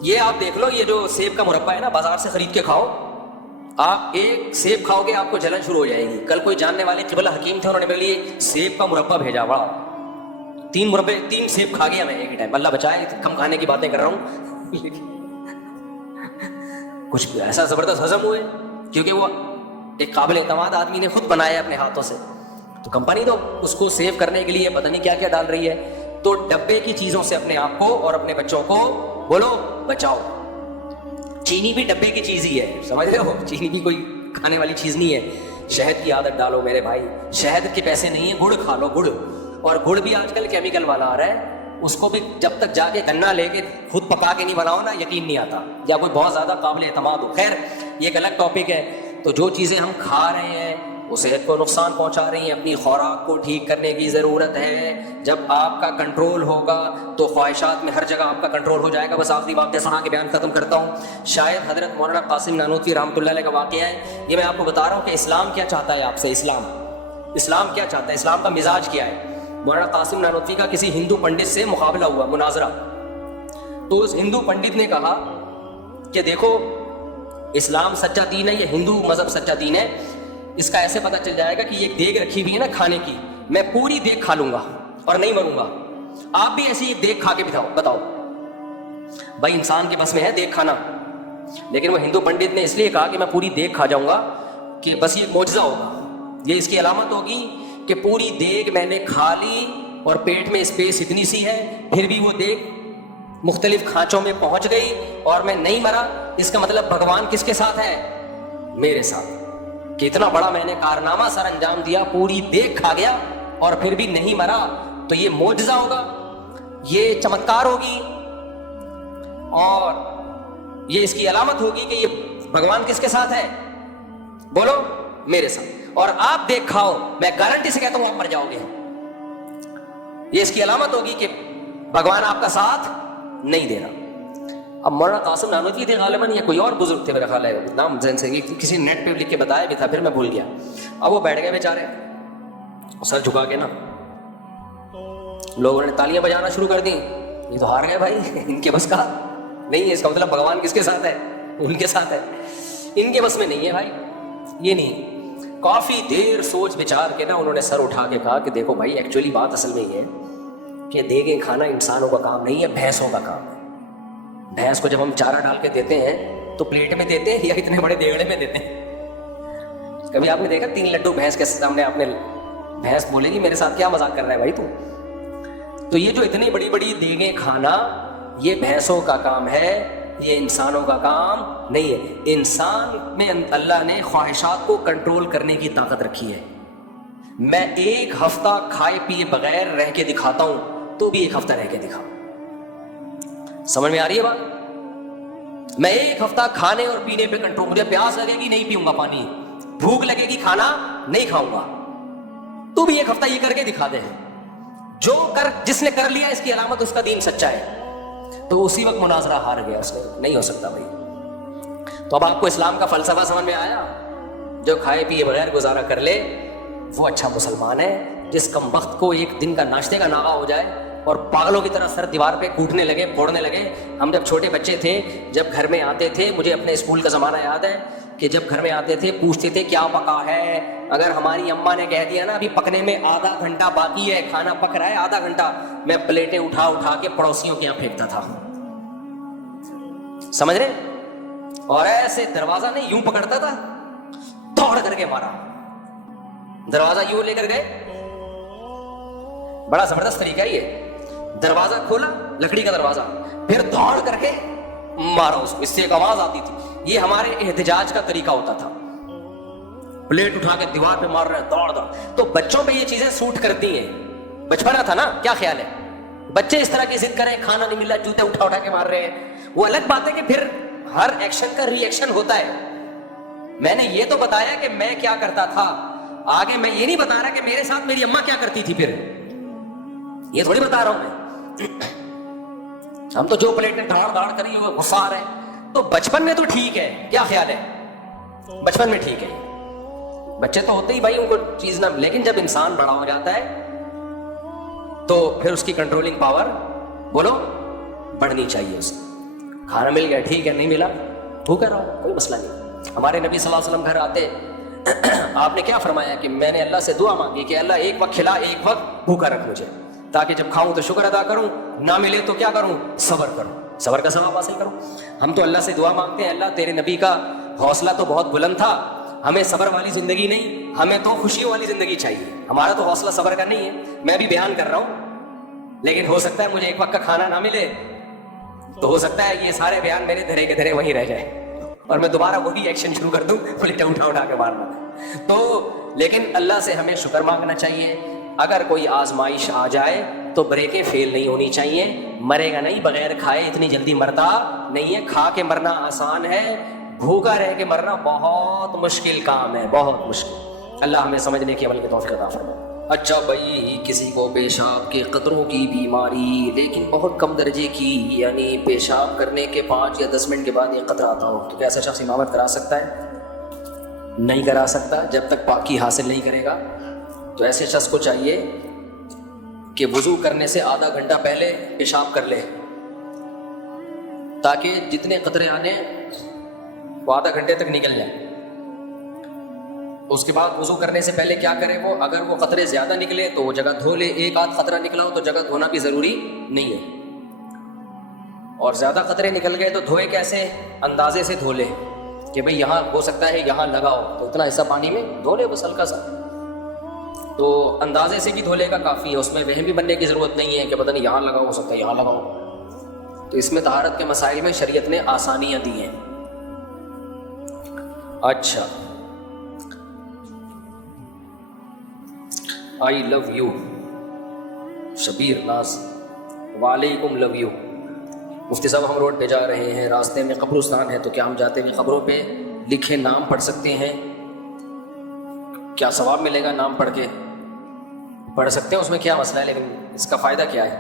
یہ آپ دیکھ لو, یہ جو سیب کا مربع ہے نا بازار سے خرید کے کھاؤ, آپ ایک سیب کھاؤ گے آپ کو جلن شروع ہو جائے گی. کل کوئی جاننے والے قبلہ حکیم تھے, انہوں نے میرے لیے سیب کا مربع بھیجا, بڑا 3 سیب کھا گیا میں ایک ٹائم. اللہ بچائے, کم کھانے کی باتیں کر رہا ہوں. کچھ ایسا زبردست ہضم ہوئے کیونکہ وہ ایک قابل اعتماد آدمی نے خود بنایا اپنے ہاتھوں سے. تو کمپنی تو اس کو سیو کرنے کے لیے پتہ نہیں کیا کیا ڈال رہی ہے. تو ڈبے کی چیزوں سے اپنے آپ کو اور اپنے بچوں کو بولو بچاؤ. چینی بھی ڈبے کی چیز ہی ہے, سمجھ رہے ہو, چینی بھی کوئی کھانے والی چیز نہیں ہے. شہد کی عادت ڈالو میرے بھائی, شہد کے پیسے نہیں ہیں, گڑ کھا لو, گڑ. اور گڑ بھی آج کل کیمیکل والا آ رہا ہے, اس کو بھی جب تک جا کے گنا لے کے خود پکا کے نہیں بناؤ نا یقین نہیں آتا, یا کوئی بہت زیادہ قابل اعتماد ہو. خیر یہ ایک الگ ٹاپک ہے. تو جو چیزیں ہم کھا رہے ہیں وہ صحت کو نقصان پہنچا رہی ہیں, اپنی خوراک کو ٹھیک کرنے کی ضرورت ہے. جب آپ کا کنٹرول ہوگا تو خواہشات میں ہر جگہ آپ کا کنٹرول ہو جائے گا. بس آخری بات سنا کے بیان ختم کرتا ہوں. شاید حضرت مولانا قاسم نانوتوی رحمۃ اللہ علیہ کا واقعہ ہے, یہ میں آپ کو بتا رہا ہوں کہ اسلام کیا چاہتا ہے آپ سے. اسلام کیا چاہتا ہے, اسلام کا مزاج کیا ہے. مولانا قاسم نانوتوی کا کسی ہندو پنڈت سے مقابلہ ہوا, مناظرہ. تو اس ہندو پنڈت نے کہا کہ دیکھو اسلام سچا دین ہے, یہ ہندو مذہب سچا دین ہے. اس کا ایسے پتہ چل جائے گا کہ یہ دیگ رکھی ہوئی ہے نا کھانے کی, میں پوری دیگ کھا لوں گا اور نہیں مروں گا. آپ بھی ایسی ایک دیگ کھا کے بتاؤ. بھائی انسان کے بس میں ہے دیگ کھانا, لیکن وہ ہندو پنڈت نے اس لیے کہا کہ میں پوری دیگ کھا جاؤں گا کہ بس یہ معجزہ ہوگا, یہ اس کی علامت ہوگی کہ پوری دیگ میں نے کھا لی اور پیٹ میں اسپیس اتنی سی ہے, پھر بھی وہ دیگ مختلف کھانچوں میں پہنچ گئی اور میں نہیں مرا. اس کا مطلب بھگوان کس کے ساتھ ہے, میرے ساتھ. کہ اتنا بڑا میں نے کارنامہ سر انجام دیا, پوری دیگ کھا گیا اور پھر بھی نہیں مرا, تو یہ معجزہ ہوگا, یہ چمتکار ہوگی, اور یہ اس کی علامت ہوگی کہ یہ بھگوان کس کے ساتھ ہے. بولو میرے ساتھ، اور آپ دیکھ کھاؤ، میں گارنٹی سے کہتا ہوں آپ مر جاؤ گے. یہ اس کی علامت ہوگی کہ بھگوان آپ کا ساتھ نہیں دے رہا. اب مولانا قاسم نانوتوی تھے غالباً یا کوئی اور بزرگ تھے میرا خیال ہے، نام ذہن سے کسی نیٹ پہ لکھ کے بتایا بھی تھا، پھر میں بھول گیا. اب وہ بیٹھ گئے بیچارے سر جھکا کے نا، لوگوں نے تالیاں بجانا شروع کر دی. یہ تو ہار گئے بھائی، ان کے بس کا نہیں ہے. اس کا مطلب بھگوان کس کے ساتھ ہے؟ ان کے ساتھ ہے. ان کے بس میں نہیں ہے بھائی، یہ نہیں. کافی دیر سوچ بچار کے نا انہوں نے سر اٹھا کے کہا کہ دیکھو بھائی، ایکچولی بات اصل میں یہ ہے کہ دیگیں کھانا انسانوں کا کام نہیں ہے، بھینسوں کا کام ہے. بھینس کو جب ہم چارہ ڈال کے دیتے ہیں تو پلیٹ میں دیتے ہیں یا اتنے بڑے دیگڑے میں دیتے ہیں؟ کبھی آپ نے دیکھا 3 لڈو بھینس کے سامنے آپ نے، بھینس بولے گی میرے ساتھ کیا مذاق کر رہا ہے بھائی تو. تو یہ جو اتنی بڑی بڑی دیگیں کھانا یہ بھینسوں کا کام ہے، یہ انسانوں کا کام نہیں ہے. انسان میں اللہ نے خواہشات کو کنٹرول کرنے کی طاقت رکھی ہے. میں 1 ہفتہ کھائے پیے بغیر رہ کے دکھاتا ہوں تو بھی 1 ہفتہ رہ کے دکھاؤں. سمجھ میں آ رہی ہے بات؟ میں 1 ہفتہ کھانے اور پینے پہ کنٹرول، مجھے پیاس لگے گی نہیں پیوں گا پانی، بھوک لگے گی کھانا نہیں کھاؤں گا، تو بھی 1 ہفتہ یہ کر کے دکھا دے. جو جس نے کر لیا اس کی علامت اس کا دین سچا ہے. تو اسی وقت مناظرہ ہار گیا، اس میں نہیں ہو سکتا بھائی. تو اب آپ کو اسلام کا فلسفہ سمجھ میں آیا؟ جو کھائے پیے بغیر گزارا کر لے وہ اچھا مسلمان ہے. جس کم وقت کو 1 دن کا ناشتے کا ناغہ ہو جائے اور پاگلوں کی طرح سر دیوار پہ کوٹنے لگے، پھوڑنے لگے. ہم جب چھوٹے بچے تھے، جب گھر میں آتے تھے، مجھے اپنے اسکول کا زمانہ یاد ہے کہ جب گھر میں آتے تھے پوچھتے تھے کیا پکا ہے. اگر ہماری اماں نے کہہ دیا نا ابھی پکنے میں آدھا گھنٹہ باقی ہے، کھانا پک رہا ہے آدھا گھنٹہ، میں پلیٹیں اٹھا اٹھا کے پڑوسیوں کے یہاں پھینکتا تھا. سمجھ رہے؟ اور ایسے دروازہ نہیں یوں پکڑتا تھا، دوڑ کر کے مارا، دروازہ یوں لے کر گئے. بڑا زبردست طریقہ یہ، دروازہ کھولا لکڑی کا دروازہ، پھر دوڑ کر کے مارا اس کو، اس سے ایک آواز آتی تھی. یہ ہمارے احتجاج کا طریقہ ہوتا تھا، پلیٹ اٹھا کے دیوار پہ مار رہے ہیں دوڑ دوڑ. تو بچوں پہ یہ چیزیں سوٹ کرتی ہیں. بچپنا تھا نا، کیا خیال ہے؟ بچے اس طرح کی ضد کریں، کھانا نہیں مل رہا جوتے اٹھا اٹھا کے مار رہے ہیں. وہ الگ بات ہے کہ پھر ہر ایکشن کا ری ایکشن ہوتا ہے. میں نے یہ تو بتایا کہ میں کیا کرتا تھا، آگے میں یہ نہیں بتا رہا کہ میرے ساتھ میری اماں کیا کرتی تھی. پھر یہ تھوڑی بتا رہا ہوں میں. ہم تو جو پلیٹیں دھاڑ دھاڑ کری وہ غصہ آ رہا ہے. تو بچپن میں تو ٹھیک ہے، کیا خیال ہے؟ بچپن میں ٹھیک ہے، بچے تو ہوتے ہی بھائی ان کو چیز نہ، لیکن جب انسان بڑا ہو جاتا ہے تو پھر اس کی کنٹرولنگ پاور بولو بڑھنی چاہیے. اسے کھانا مل گیا ٹھیک ہے، نہیں ملا بھوکا رہو، کوئی مسئلہ نہیں. ہمارے نبی صلی اللہ علیہ وسلم گھر آتے، آپ نے کیا فرمایا کہ میں نے اللہ سے دعا مانگی کہ اللہ 1 وقت کھلا 1 وقت بھوکا رکھ مجھے، تاکہ جب کھاؤں تو شکر ادا کروں، نہ ملے تو کیا کروں؟ صبر کروں، صبر کا ثواب حاصل کروں. ہم تو اللہ سے دعا مانگتے ہیں اللہ تیرے نبی کا حوصلہ تو بہت بلند تھا، ہمیں صبر والی زندگی نہیں، ہمیں تو خوشیوں والی زندگی چاہیے. ہمارا تو حوصلہ صبر کا نہیں ہے. میں بھی بیان کر رہا ہوں، لیکن ہو سکتا ہے مجھے 1 وقت کا کھانا نہ ملے تو ہو سکتا ہے یہ سارے بیان میرے دھرے کے دھرے وہیں رہ جائے اور میں دوبارہ وہی ایکشن شروع کر دوں، پلیٹیں اٹھا اٹھا کے مارنا. تو لیکن اللہ سے ہمیں شکر مانگنا چاہیے. اگر کوئی آزمائش آ جائے تو بریکیں فیل نہیں ہونی چاہیے. مرے گا نہیں بغیر کھائے، اتنی جلدی مرتا نہیں ہے. کھا کے مرنا آسان ہے، بھوکا رہ کے مرنا بہت مشکل کام ہے، بہت مشکل. اللہ ہمیں سمجھنے کی عمل کی توفیق عطا فرمائے. اچھا بھائی، کسی کو پیشاب کے قطروں کی بیماری لیکن بہت کم درجے کی، یعنی پیشاب کرنے کے 5 یا 10 منٹ کے بعد یہ قطرہ آتا ہو، تو کیا ایسا شخص امامت کرا سکتا ہے؟ نہیں کرا سکتا جب تک پاکی حاصل نہیں کرے گا. تو ایسے شخص کو چاہیے کہ وضو کرنے سے آدھا گھنٹہ پہلے پیشاب کر لے، تاکہ جتنے قطرے آنے وہ آدھا گھنٹے تک نکل جائیں. اس کے بعد وضو کرنے سے پہلے کیا کرے وہ، اگر وہ قطرے زیادہ نکلے تو وہ جگہ دھو لے. 1 آدھ قطرہ نکلا ہو تو جگہ دھونا بھی ضروری نہیں ہے. اور زیادہ قطرے نکل گئے تو دھوئے کیسے؟ اندازے سے دھو لے کہ بھئی یہاں ہو سکتا ہے یہاں لگاؤ، تو اتنا حصہ پانی میں دھو لے بس ہلکا سا. تو اندازے سے بھی دھو لے گا کافی ہے، اس میں وہم بھی بننے کی ضرورت نہیں ہے کہ پتہ نہیں یہاں لگاؤ، ہو سکتا ہے یہاں لگاؤ. تو اس میں طہارت کے مسائل میں شریعت نے آسانیاں دی ہیں. اچھا، آئی لو یو شبیر ناز، وعلیکم لو یو. مفتی صاحب ہم روڈ پہ جا رہے ہیں، راستے میں قبرستان ہے، تو کیا ہم جاتے ہوئے قبروں پہ لکھے نام پڑھ سکتے ہیں؟ کیا ثواب ملے گا نام پڑھ کے؟ پڑھ سکتے ہیں، اس میں کیا مسئلہ ہے، لیکن اس کا فائدہ کیا ہے؟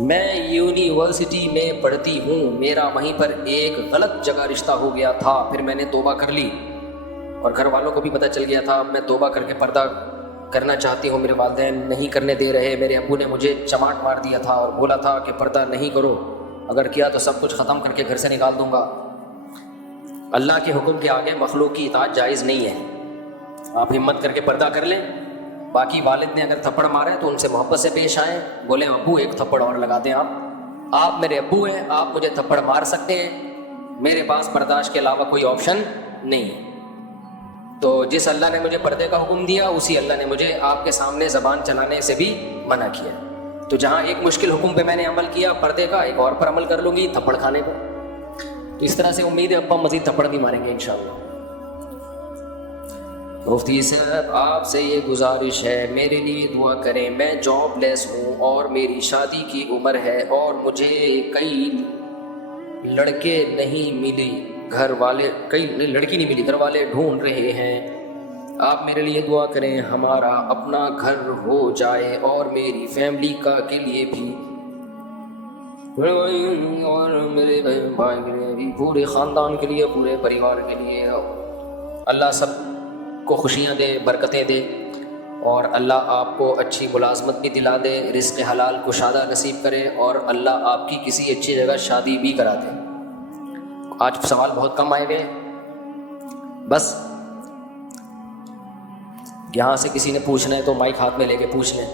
میں یونیورسٹی میں پڑھتی ہوں، میرا وہیں پر ایک غلط جگہ رشتہ ہو گیا تھا، پھر میں نے توبہ کر لی اور گھر والوں کو بھی پتہ چل گیا تھا، اب میں توبہ کر کے پردہ کرنا چاہتی ہوں، میرے والدین نہیں کرنے دے رہے، میرے ابو نے مجھے چماٹ مار دیا تھا اور بولا تھا کہ پردہ نہیں کرو، اگر کیا تو سب کچھ ختم کر کے گھر سے نکال دوں گا۔ اللہ کے حکم کے آگے مخلوق کی اطاعت جائز نہیں ہے، آپ ہمت کر کے پردہ کر لیں۔ باقی والد نے اگر تھپڑ مارا ہے تو ان سے محبت سے پیش آئیں، بولیں ابو ایک تھپڑ اور لگا دیں، آپ میرے ابو ہیں، آپ مجھے تھپڑ مار سکتے ہیں، میرے پاس برداشت کے علاوہ کوئی آپشن نہیں ہے۔ تو جس اللہ نے مجھے پردے کا حکم دیا، اسی اللہ نے مجھے آپ کے سامنے زبان چلانے سے بھی منع کیا۔ تو جہاں ایک مشکل حکم پہ میں نے عمل کیا پردے کا، ایک اور پر عمل کر لوں گی تھپڑ کھانے کو۔ تو اس طرح سے امید ہے ابا مزید تھپڑ نہیں ماریں گے انشاءاللہ۔ مفتی صاحب آپ سے یہ گزارش ہے، میرے لیے دعا کریں، میں جاب لیس ہوں اور میری شادی کی عمر ہے اور مجھے کئی لڑکے نہیں ملی، گھر والے لڑکی نہیں ملی، گھر والے ڈھونڈ رہے ہیں، آپ میرے لیے دعا کریں ہمارا اپنا گھر ہو جائے اور میری فیملی کا کے لیے بھی اور میرے بھائی کے لیے بھی، پورے خاندان کے لیے، پورے پریوار کے لیے، اللہ سب کو خوشیاں دے، برکتیں دے، اور اللہ آپ کو اچھی ملازمت بھی دلا دے، رزق حلال کشادہ نصیب کرے، اور اللہ آپ کی کسی اچھی جگہ شادی بھی کرا دے۔ آج سوال بہت کم آئے ہوئے ہیں، بس یہاں سے کسی نے پوچھنا ہے تو مائک ہاتھ میں لے کے پوچھ لیں۔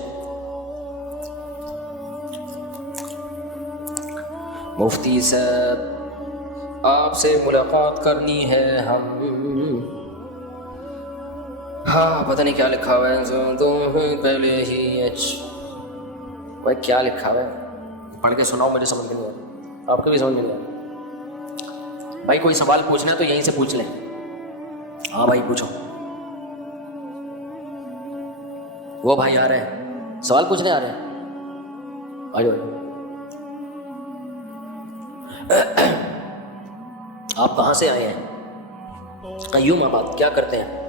مفتی صاحب آپ سے ملاقات کرنی ہے ہم، ہاں پتہ نہیں کیا لکھا ہوا ہے، پہلے ہی بھائی کیا لکھا ہوا ہے، پڑھ کے سناؤ، مجھے سمجھ نہیں آیا، آپ کو بھی سمجھ نہیں آیا۔ بھائی کوئی سوال پوچھنا ہے تو یہیں سے پوچھ لیں، ہاں بھائی پوچھو، وہ بھائی آ رہے ہیں سوال پوچھنے آ رہے ہیں، آ جاؤ۔ آپ کہاں سے آئے ہیں؟ قیوم آباد، کیا کرتے ہیں؟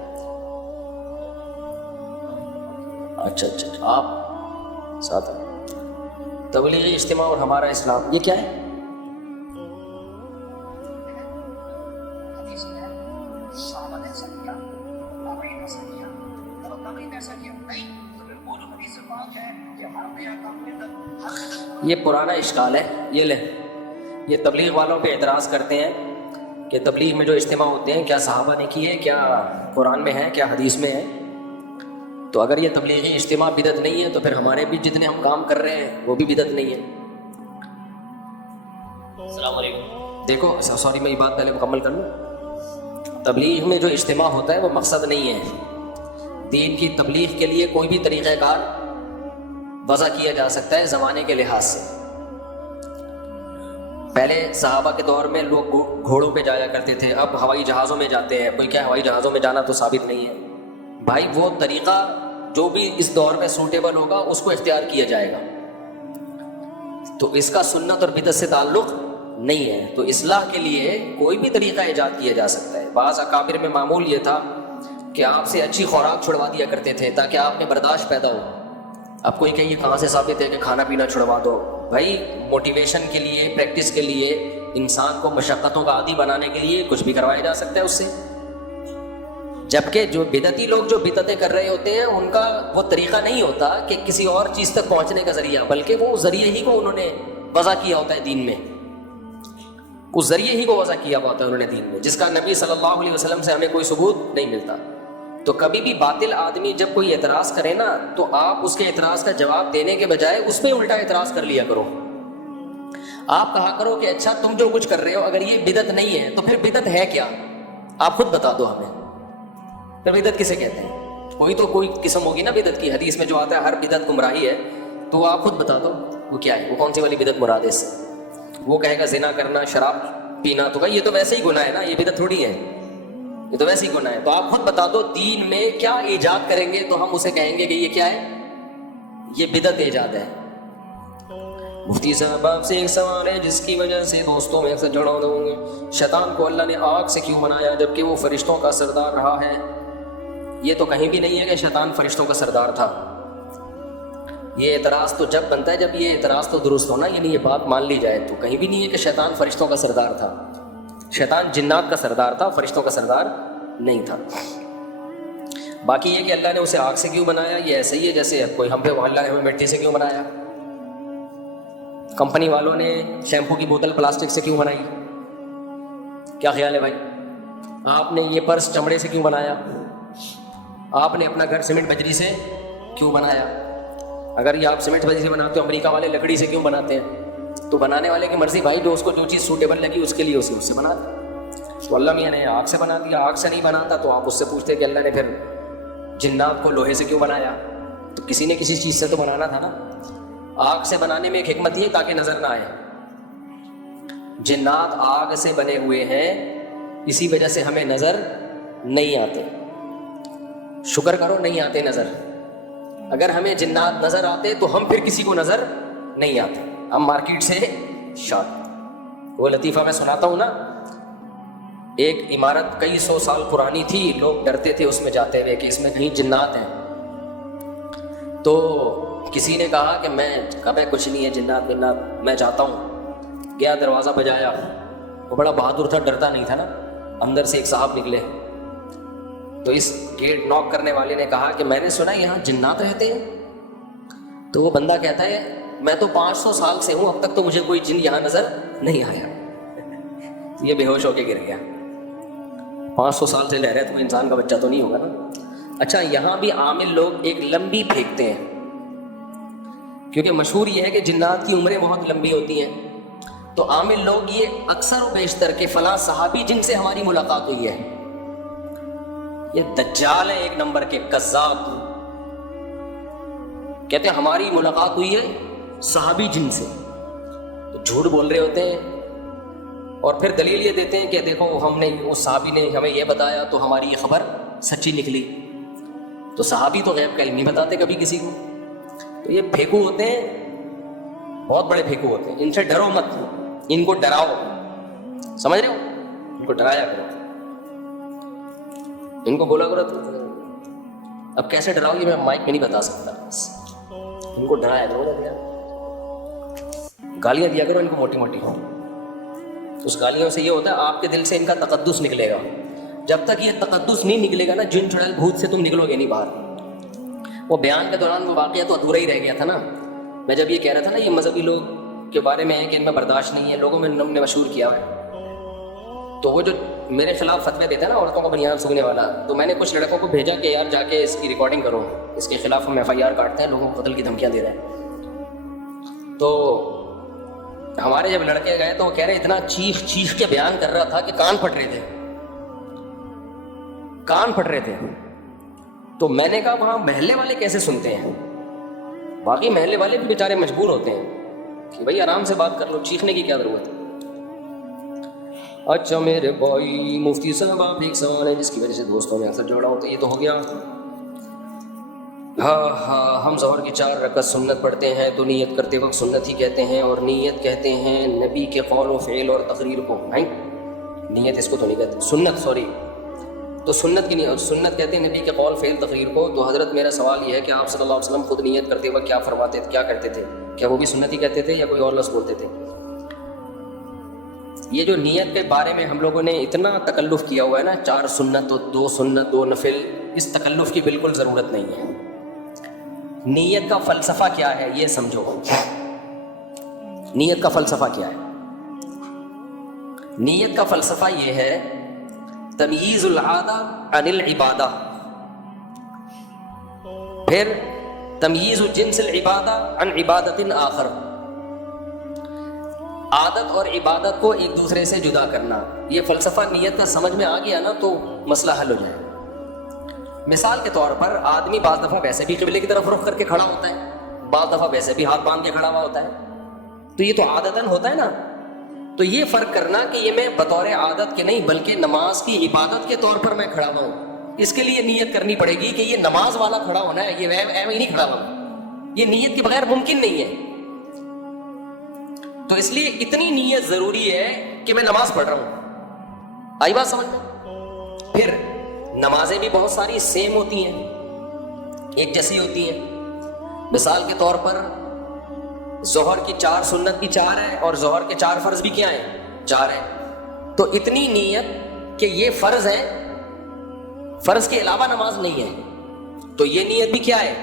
اچھا اچھا، آپ ساتھ تبلیغی اجتماع اور ہمارا اسلام، یہ کیا ہے؟ یہ پرانا اشکال ہے، یہ لیں، یہ تبلیغ والوں پہ اعتراض کرتے ہیں کہ تبلیغ میں جو اجتماع ہوتے ہیں کیا صحابہ نے کیے، کیا قرآن میں ہے، کیا حدیث میں ہے؟ تو اگر یہ تبلیغی اجتماع بدعت نہیں ہے تو پھر ہمارے بھی جتنے ہم کام کر رہے ہیں وہ بھی بدعت نہیں ہے۔ السلام علیکم، دیکھو سوری میں یہ بات پہلے مکمل کر لوں، تبلیغ میں جو اجتماع ہوتا ہے وہ مقصد نہیں ہے، دین کی تبلیغ کے لیے کوئی بھی طریقہ کار وضع کیا جا سکتا ہے زمانے کے لحاظ سے۔ پہلے صحابہ کے دور میں لوگ گھوڑوں پہ جایا کرتے تھے، اب ہوائی جہازوں میں جاتے ہیں، کوئی کیا ہوائی جہازوں میں جانا تو ثابت نہیں ہے بھائی، وہ طریقہ جو بھی اس دور میں سوٹیبل ہوگا اس کو اختیار کیا جائے گا، تو اس کا سنت اور بدعت سے تعلق نہیں ہے، تو اصلاح کے لیے کوئی بھی طریقہ ایجاد کیا جا سکتا ہے۔ بعض اکابر میں معمول یہ تھا کہ آپ سے اچھی خوراک چھڑوا دیا کرتے تھے تاکہ آپ میں برداشت پیدا ہو۔ اب کوئی کہیں یہ کہاں سے ثابت ہے کہ کھانا پینا چھڑوا دو؟ بھائی موٹیویشن کے لیے، پریکٹس کے لیے، انسان کو مشقتوں کا عادی بنانے کے لیے کچھ بھی کروایا جا سکتا ہے اس سے، جبکہ جو بدعتی لوگ جو بدعتیں کر رہے ہوتے ہیں ان کا وہ طریقہ نہیں ہوتا کہ کسی اور چیز تک پہنچنے کا ذریعہ، بلکہ وہ ذریعے ہی کو انہوں نے وضع کیا ہوتا ہے دین میں، اس ذریعے ہی کو وضع کیا ہوتا ہے انہوں نے دین میں، جس کا نبی صلی اللہ علیہ وسلم سے ہمیں کوئی ثبوت نہیں ملتا۔ تو کبھی بھی باطل آدمی جب کوئی اعتراض کرے نا تو آپ اس کے اعتراض کا جواب دینے کے بجائے اس پہ الٹا اعتراض کر لیا کرو۔ آپ کہا کرو کہ اچھا تم جو کچھ کر رہے ہو اگر یہ بدعت نہیں ہے تو پھر بدعت ہے کیا؟ آپ خود بتا دو ہمیں، پھر بدعت کسے کہتے ہیں؟ کوئی قسم ہوگی نا بدعت کی، حدیث میں جو آتا ہے ہر بدعت گمراہی ہے، تو آپ خود بتا دو وہ کیا ہے، وہ کون سی والی بدعت مراد ہے اس سے؟ وہ کہے گا زنا کرنا، شراب پینا، تو بھائی یہ تو ویسے ہی گناہ ہے نا، یہ بدعت تھوڑی ہے، یہ تو ویسے ہی گناہ ہے۔ تو آپ خود بتا دو دین میں کیا ایجاد کریں گے تو ہم اسے کہیں گے کہ یہ کیا ہے، یہ بدعت ایجاد ہے۔ مفتی صاحب آپ سے ایک سوال ہے جس کی وجہ سے دوستوں میں اکثر جھگڑا ہوں گے، شیطان کو اللہ نے آگ سے کیوں بنایا جبکہ وہ فرشتوں کا سردار رہا ہے؟ یہ تو کہیں بھی نہیں ہے کہ شیطان فرشتوں کا سردار تھا. یہ اعتراض تو جب بنتا ہے جب یہ اعتراض تو درست ہونا، یعنی یہ بات مان لی جائے. تو کہیں بھی نہیں ہے کہ شیطان فرشتوں کا سردار تھا. شیطان جنات کا سردار تھا، فرشتوں کا سردار نہیں تھا. باقی یہ کہ اللہ نے اسے آگ سے کیوں بنایا، یہ ایسے ہی ہے جیسے کوئی ہم پہ اللہ نے ہمیں مٹی سے کیوں بنایا. کمپنی والوں نے شیمپو کی بوتل پلاسٹک سے کیوں بنائی؟ کیا خیال ہے بھائی؟ آپ نے یہ پرس چمڑے سے کیوں بنایا؟ آپ نے اپنا گھر سیمنٹ بجری سے کیوں بنایا؟ اگر یہ آپ سیمنٹ بجری سے بناتے ہو، امریکہ والے لکڑی سے کیوں بناتے ہیں؟ تو بنانے والے کی مرضی بھائی، جو اس کو جو چیز سوٹیبل لگی اس کے لیے اسے اس سے بنا دیا. تو اللہ میاں نے آگ سے بنا دیا. آگ سے نہیں بناتا تو آپ اس سے پوچھتے کہ اللہ نے پھر جنات کو لوہے سے کیوں بنایا؟ تو کسی نے کسی چیز سے تو بنانا تھا نا. آگ سے بنانے میں ایک حکمت یہ تاکہ نظر نہ آئے. جنات آگ سے بنے ہوئے ہیں، اسی وجہ سے ہمیں نظر نہیں آتے. شکر کرو نہیں آتے نظر. اگر ہمیں جنات نظر آتے تو ہم پھر کسی کو نظر نہیں آتے، ہم مارکیٹ سے شارٹ. وہ لطیفہ میں سناتا ہوں نا. ایک عمارت کئی سو سال پرانی تھی، لوگ ڈرتے تھے اس میں جاتے ہوئے کہ اس میں کہیں جنات ہیں. تو کسی نے کہا کہ میں کچھ نہیں ہے جنات بنات، میں جاتا ہوں. گیا، دروازہ بجایا. وہ بڑا بہادر تھا، ڈرتا نہیں تھا نا. اندر سے ایک صاحب نکلے تو اس گیٹ ناک کرنے والے نے کہا کہ میں نے سنا یہاں جنات رہتے ہیں. تو وہ بندہ کہتا ہے میں تو 500 سال سے ہوں، اب تک تو مجھے کوئی جن یہاں نظر نہیں آیا. یہ بے ہوش ہو کے گر گیا. 500 سال سے رہ رہے تو انسان کا بچہ تو نہیں ہوگا نا. اچھا، یہاں بھی عامل لوگ ایک لمبی پھینکتے ہیں، کیونکہ مشہور یہ ہے کہ جنات کی عمریں بہت لمبی ہوتی ہیں. تو عامل لوگ یہ اکثر و بیشتر کہ فلاں صحابی جن سے ہماری ملاقات ہوئی ہے، یہ دجال ہے ایک نمبر کے کذاب. کہتے ہیں ہماری ملاقات ہوئی ہے صحابی جن سے. تو جھوٹ بول رہے ہوتے ہیں اور پھر دلیل یہ دیتے ہیں کہ دیکھو ہم نے اس صحابی نے ہمیں یہ بتایا تو ہماری یہ خبر سچی نکلی. تو صحابی تو غیب کا علم نہیں بتاتے کبھی کسی کو. تو یہ پھیکو ہوتے ہیں، بہت بڑے پھیکو ہوتے ہیں. ان سے ڈرو مت، ان کو ڈراؤ. سمجھ رہے ہو؟ ان کو ڈرایا کرو، ان کو بولا کرو. اب کیسے ڈراؤ یہ میں مائک میں نہیں بتا سکتا. ان کو ڈرایا کرو، گالیاں دیا کرو ان کو موٹی موٹی. اس گالیوں سے یہ ہوتا ہے آپ کے دل سے ان کا تقدس نکلے گا. جب تک یہ تقدس نہیں نکلے گا نا، جن چڑیل بھوت سے تم نکلو گے نہیں باہر. وہ بیان کے دوران وہ واقعہ تو ادھورا ہی رہ گیا تھا نا. میں جب یہ کہہ رہا تھا نا یہ مذہبی لوگ کے بارے میں ہے کہ ان میں برداشت نہیں ہے، لوگوں میں ہم نے مشہور کیا ہے. تو وہ جو میرے خلاف فتوے دیتا ہے نا عورتوں کو بنیاد سوکھنے والا، تو میں نے کچھ لڑکوں کو بھیجا کہ یار جا کے اس کی ریکارڈنگ کرو، اس کے خلاف ہم FIR کاٹتے ہیں، لوگوں کو قتل کی دھمکیاں دے رہے ہیں. تو ہمارے جب لڑکے گئے تو وہ کہہ رہے اتنا چیخ کے بیان کر رہا تھا کہ کان پھٹ رہے تھے. تو میں نے کہا وہاں محلے والے کیسے سنتے ہیں؟ باقی محلے والے بھی بیچارے مجبور ہوتے ہیں کہ بھائی آرام سے بات کر لو، چیخنے کی کیا ضرورت ہے. اچھا میرے بھائی مفتی صاحب آپ ایک سوال ہے جس کی وجہ سے دوستوں میں اکثر جھگڑا ہوتا ہے. یہ تو ہو گیا. ہاں ہم ظہر کی 4 رکعت سنت پڑھتے ہیں تو نیت کرتے وقت سنت ہی کہتے ہیں، اور نیت کہتے ہیں نبی کے قول و فعل اور تقریر کو. نیت اس کو تو نہیں کہتے، سنت سوری. تو سنت کی نہیں، سنت کہتے ہیں نبی کے قول فعل تقریر کو. تو حضرت میرا سوال یہ ہے کہ آپ صلی اللہ علیہ وسلم خود نیت کرتے وقت کیا فرماتے تھے، کیا کرتے تھے؟ کیا وہ بھی سنت ہی کہتے تھے یا کوئی اور لفظ بولتے تھے؟ یہ جو نیت کے بارے میں ہم لوگوں نے اتنا تکلف کیا ہوا ہے نا، 4 سنت اور 2 سنت 2 نفل، اس تکلف کی بالکل ضرورت نہیں ہے. نیت کا فلسفہ کیا ہے یہ سمجھو. نیت کا فلسفہ کیا ہے؟ نیت کا فلسفہ یہ ہے تمییز العادہ عن العبادہ، پھر تمییز جنس العبادہ عن عبادت آخر. عادت اور عبادت کو ایک دوسرے سے جدا کرنا. یہ فلسفہ نیت کا سمجھ میں آ گیا نا تو مسئلہ حل ہو جائے. مثال کے طور پر آدمی بعض دفعہ ویسے بھی قبلے کی طرف رخ کر کے کھڑا ہوتا ہے، بعض دفعہ ویسے بھی ہاتھ باندھ کے کھڑا ہوا ہوتا ہے. تو یہ تو عادتاً ہوتا ہے نا. تو یہ فرق کرنا کہ یہ میں بطور عادت کے نہیں بلکہ نماز کی عبادت کے طور پر میں کھڑا ہوا ہوں، اس کے لیے نیت کرنی پڑے گی کہ یہ نماز والا کھڑا ہونا ہے، یہ ایویں ہی نہیں کھڑا ہوا. یہ نیت کے بغیر ممکن نہیں ہے. تو اس لیے اتنی نیت ضروری ہے کہ میں نماز پڑھ رہا ہوں. آئی بات سمجھ میں؟ پھر نمازیں بھی بہت ساری سیم ہوتی ہیں، ایک جیسی ہوتی ہیں. مثال کے طور پر ظہر کی 4 سنت بھی 4 ہے اور ظہر کے 4 فرض بھی کیا ہیں؟ 4 ہیں. تو اتنی نیت کہ یہ فرض ہے، فرض کے علاوہ نماز نہیں ہے، تو یہ نیت بھی کیا ہے؟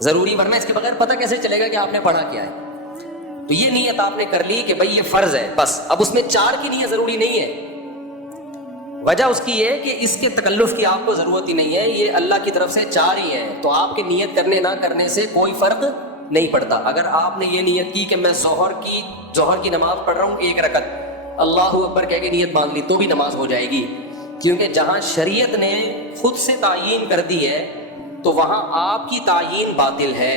ضروری، ورنہ اس کے بغیر پتہ کیسے چلے گا کہ آپ نے پڑھا کیا ہے؟ تو یہ نیت آپ نے کر لی کہ بھائی یہ فرض ہے بس. اب اس میں 4 کی نیت ضروری نہیں ہے. وجہ اس کی یہ کہ اس کے تکلف کی آپ کو ضرورت ہی نہیں ہے، یہ اللہ کی طرف سے 4 ہی ہیں. تو آپ کے نیت کرنے نہ کرنے سے کوئی فرق نہیں پڑتا. اگر آپ نے یہ نیت کی کہ میں ظہر کی نماز پڑھ رہا ہوں 1 رکعت، اللہ اکبر کہہ کے نیت باندھ لی تو بھی نماز ہو جائے گی. کیونکہ جہاں شریعت نے خود سے تعیین کر دی ہے تو وہاں آپ کی تعیین باطل ہے.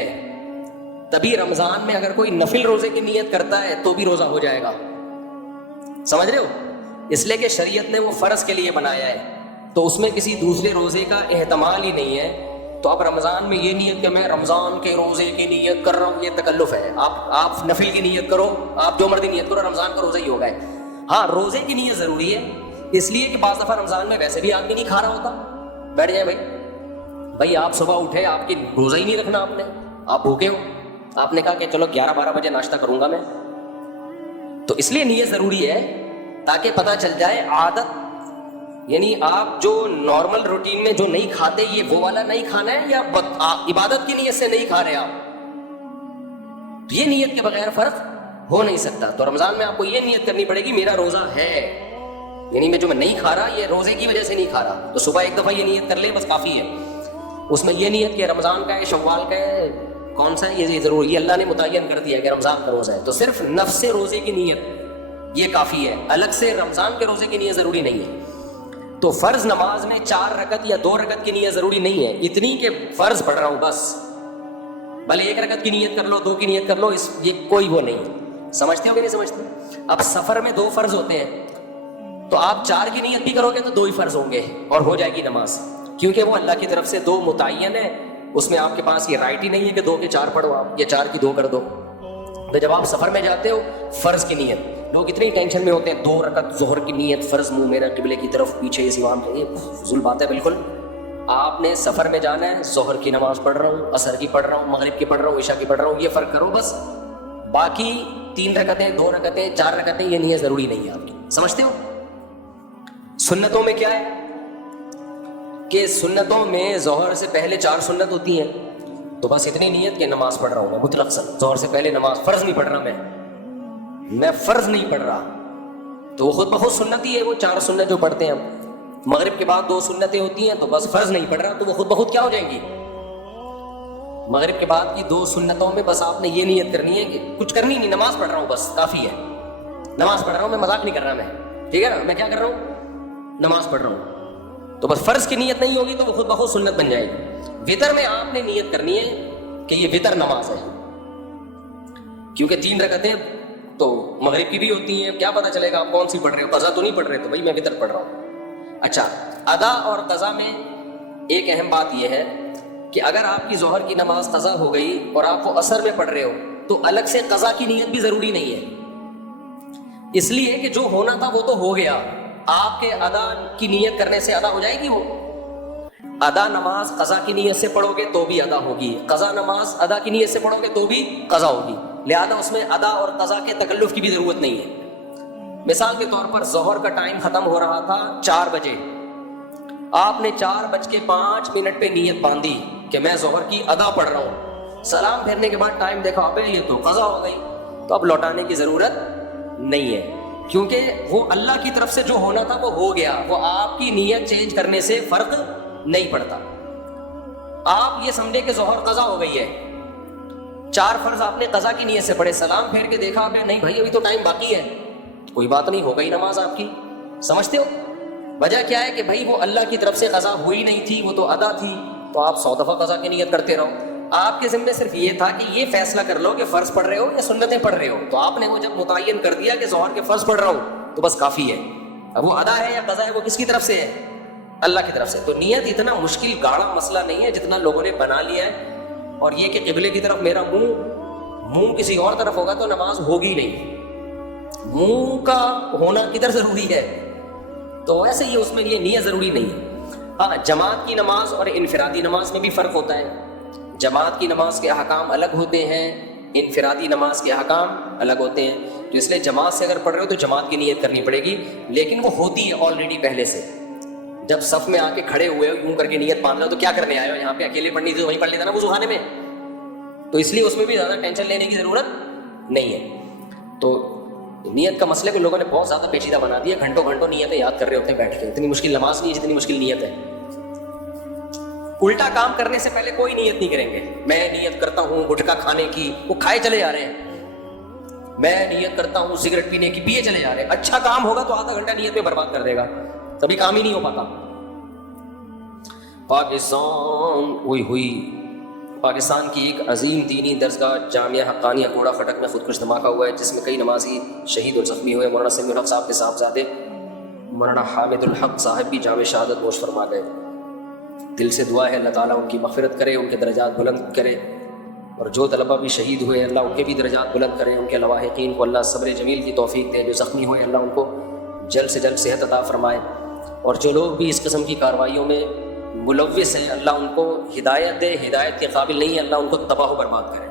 تبھی رمضان میں اگر کوئی نفل روزے کی نیت کرتا ہے تو بھی روزہ ہو جائے گا. سمجھ رہے ہو؟ اس لیے کہ شریعت نے وہ فرض کے لیے بنایا ہے، تو اس میں کسی دوسرے روزے کا احتمال ہی نہیں ہے. تو اب رمضان میں یہ نیت کہ میں رمضان کے روزے کی نیت کر رہا ہوں، یہ تکلف ہے. آپ نفل کی نیت کرو، آپ جو مرضی نیت کرو، رمضان کا روزہ ہی ہوگا. ہاں روزے کی نیت ضروری ہے، اس لیے کہ بعض دفعہ رمضان میں ویسے بھی آدمی نہیں کھا رہا ہوتا. بیٹھ جائیں بھائی آپ صبح اٹھے، آپ کی روزہ ہی نہیں رکھنا، آپ بھوکے ہو، آپ نے کہا کہ چلو 11-12 بجے ناشتہ کروں گا میں. تو اس لیے نیت ضروری ہے تاکہ پتہ چل جائے عادت، یعنی آپ جو نارمل روٹین میں جو نہیں کھاتے یہ وہ والا نہیں کھانا ہے یا عبادت کی نیت سے نہیں کھا رہے آپ. تو یہ نیت کے بغیر فرق ہو نہیں سکتا. تو رمضان میں آپ کو یہ نیت کرنی پڑے گی میرا روزہ ہے، یعنی میں نہیں کھا رہا یہ روزے کی وجہ سے نہیں کھا رہا. تو صبح ایک دفعہ یہ نیت کر لے بس کافی ہے. اس میں یہ نیت کہ رمضان کا ہے، شوال کا ہے، کون سا ہے یہ ضروری، اللہ نے متعین کر دیا کہ رمضان کا روزہ ہے. تو صرف نفس روزے کی نیت یہ کافی ہے، الگ سے رمضان کے روزے کی نیت ضروری نہیں ہے. تو فرض نماز میں 4 رکعت یا 2 رکعت کی نیت ضروری نہیں ہے، اتنی کہ فرض پڑھ رہا ہوں بس. بھلے 1 رکعت کی نیت کر لو، 2 کی نیت کر لو، یہ کوئی وہ نہیں. سمجھتے ہو کہ نہیں سمجھتے؟ اب سفر میں 2 فرض ہوتے ہیں، تو آپ 4 کی نیت بھی کرو گے تو 2 ہی فرض ہوں گے اور ہو جائے گی نماز، کیونکہ وہ اللہ کی طرف سے 2 متعین ہے. اس میں آپ کے پاس یہ رائٹ ہی نہیں ہے کہ 2 کے 4 پڑھو آپ، یا 4 کی 2 کر دو. تو جب آپ سفر میں جاتے ہو فرض کی نیت، لوگ اتنی ٹینشن میں ہوتے ہیں 2 رکعت ظہر کی نیت فرض، منہ میرا قبلے کی طرف، پیچھے اس امام کے، یہ فضول بات ہے بالکل. آپ نے سفر میں جانا ہے، ظہر کی نماز پڑھ رہا ہوں، عصر کی پڑھ رہا ہوں، مغرب کی پڑھ رہا ہوں، عشاء کی پڑھ رہا ہوں، یہ فرق کرو بس. باقی 3 رکعتیں 2 رکعتیں 4 رکعتیں یہ نیت ضروری نہیں ہے آپ کی. سمجھتے ہو؟ سنتوں میں کیا ہے کہ سنتوں میں ظہر سے پہلے 4 سنت ہوتی ہیں، تو بس اتنی نیت کہ نماز پڑھ رہا ہوں میں مطلق سن، ظہر سے پہلے نماز، فرض نہیں پڑھ رہا میں فرض نہیں پڑھ رہا. تو وہ خود بخود سنت ہی ہے، وہ 4 سنت جو پڑھتے ہیں ہم. مغرب کے بعد 2 سنتیں ہوتی ہیں تو بس فرض نہیں پڑھ رہا، تو وہ خود بخود کیا ہو جائیں گی؟ مغرب کے بعد کی 2 سنتوں میں بس آپ نے یہ نیت کرنی ہے کہ کچھ کرنی نہیں، نماز پڑھ رہا ہوں بس کافی ہے. نماز پڑھ رہا ہوں میں، مذاق نہیں کر رہا میں، ٹھیک ہے نا؟ میں کیا کر رہا ہوں؟ نماز پڑھ رہا ہوں. تو بس فرض کی نیت نہیں ہوگی تو وہ خود بخود سنت بن جائے گی. وتر میں آپ نے نیت کرنی ہے کہ یہ وتر نماز ہے، کیونکہ 3 رکعتیں تو مغرب کی بھی ہوتی ہیں، کیا پتہ چلے گا آپ کون سی پڑھ رہے ہو، قضا تو نہیں پڑھ رہے، تو بھائی میں وتر پڑھ رہا ہوں. اچھا، ادا اور قضا میں ایک اہم بات یہ ہے کہ اگر آپ کی ظہر کی نماز قضا ہو گئی اور آپ وہ عصر میں پڑھ رہے ہو تو الگ سے قضا کی نیت بھی ضروری نہیں ہے، اس لیے کہ جو ہونا تھا وہ تو ہو گیا. آپ کے ادا کی نیت کرنے سے ادا ہو جائے گی. وہ ادا نماز قضا کی نیت سے پڑھو گے تو بھی ادا ہوگی، قضا نماز ادا کی نیت سے پڑھو گے تو بھی قضا ہوگی. لہذا اس میں ادا اور قضا کے تکلف کی بھی ضرورت نہیں ہے. مثال کے طور پر ظہر کا ٹائم ختم ہو رہا تھا 4 بجے، آپ نے 4:05 پہ نیت باندھی کہ میں ظہر کی ادا پڑھ رہا ہوں. سلام پھیرنے کے بعد ٹائم دیکھا ابے یہ تو قضا ہو گئی، تو اب لوٹانے کی ضرورت نہیں ہے، کیونکہ وہ اللہ کی طرف سے جو ہونا تھا وہ ہو گیا. وہ آپ کی نیت چینج کرنے سے فرق نہیں پڑتا. آپ یہ سمجھے کہ ظہر قضا ہو گئی ہے، 4 فرض آپ نے قضا کی نیت سے پڑھے، سلام پھیر کے دیکھا ابے نہیں بھائی ابھی تو ٹائم باقی ہے، کوئی بات نہیں، ہو گئی نماز آپ کی. سمجھتے ہو؟ وجہ کیا ہے کہ بھائی وہ اللہ کی طرف سے قضا ہوئی نہیں تھی، وہ تو ادا تھی، تو آپ 100 دفعہ قضا کی نیت کرتے رہو. آپ کے ذمہ صرف یہ تھا کہ یہ فیصلہ کر لو کہ فرض پڑھ رہے ہو یا سنتیں پڑھ رہے ہو. تو آپ نے وہ جب متعین کر دیا کہ ظہر کے فرض پڑھ رہا ہوں تو بس کافی ہے. اب وہ ادا ہے یا قضا ہے وہ کس کی طرف سے ہے؟ اللہ کی طرف سے. تو نیت اتنا مشکل گاڑا مسئلہ نہیں ہے جتنا لوگوں نے بنا لیا ہے. اور یہ کہ قبلے کی طرف میرا منہ منہ کسی اور طرف ہوگا تو نماز ہوگی نہیں. منہ کا ہونا کدھر ضروری ہے؟ تو ایسے ہی اس میں یہ نیت ضروری نہیں ہے. ہاں جماعت کی نماز اور انفرادی نماز میں بھی فرق ہوتا ہے. جماعت کی نماز کے احکام الگ ہوتے ہیں, انفرادی نماز کے احکام الگ ہوتے ہیں. تو اس لیے جماعت سے اگر پڑھ رہے ہو تو جماعت کی نیت کرنی پڑے گی, لیکن وہ ہوتی ہے آلریڈی پہلے سے. جب صف میں آ کے کھڑے ہوئے ہو یوں کر کے نیت باندھ لو تو کیا کرنے آئے ہو؟ یہاں پہ اکیلے پڑھنی تھی وہیں پڑھ لیتا نا وضو خانے میں. تو اس لیے اس میں بھی زیادہ ٹینشن لینے کی ضرورت نہیں ہے. تو نیت کا مسئلے کو لوگوں نے بہت زیادہ پیچیدہ بنا دیا, گھنٹوں گھنٹوں نیتیں یاد کر رہے ہوتے ہیں بیٹھ کے. اتنی مشکل نماز نہیں ہے جتنی مشکل نیت ہے. الٹا کام کرنے سے پہلے کوئی نیت نہیں کریں گے. میں نیت کرتا ہوں گٹکا کھانے کی, وہ کھائے چلے جا رہے ہیں. میں نیت کرتا ہوں سگریٹ پینے کی, پیے چلے جا رہے ہیں. اچھا کام ہوگا تو آدھا گھنٹہ نیت میں برباد کر دے گا, کبھی کام ہی نہیں ہو پاتا. پاکستان کی ایک عظیم دینی درسگاہ جامعہ حقانیہ کوڑا خٹک میں خودکش دھماکہ ہوا ہے, جس میں کئی نمازی شہید اور زخمی ہوئے. مولانا سمیع الحق صاحب کے صاحبزادے مولانا حامد الحق صاحب بھی جامع شہادت نوش فرما گئے. دل سے دعا ہے اللہ تعالیٰ ان کی مغفرت کرے, ان کے درجات بلند کرے. اور جو طلبہ بھی شہید ہوئے اللہ ان کے بھی درجات بلند کرے. ان کے لواحقین کو اللہ صبر جمیل کی توفیق دے. جو زخمی ہوئے اللہ ان کو جلد سے جلد صحت عطا فرمائے. اور جو لوگ بھی اس قسم کی کارروائیوں میں ملوث ہیں اللہ ان کو ہدایت دے. ہدایت کے قابل نہیں ہے اللہ ان کو تباہ و برباد کرے.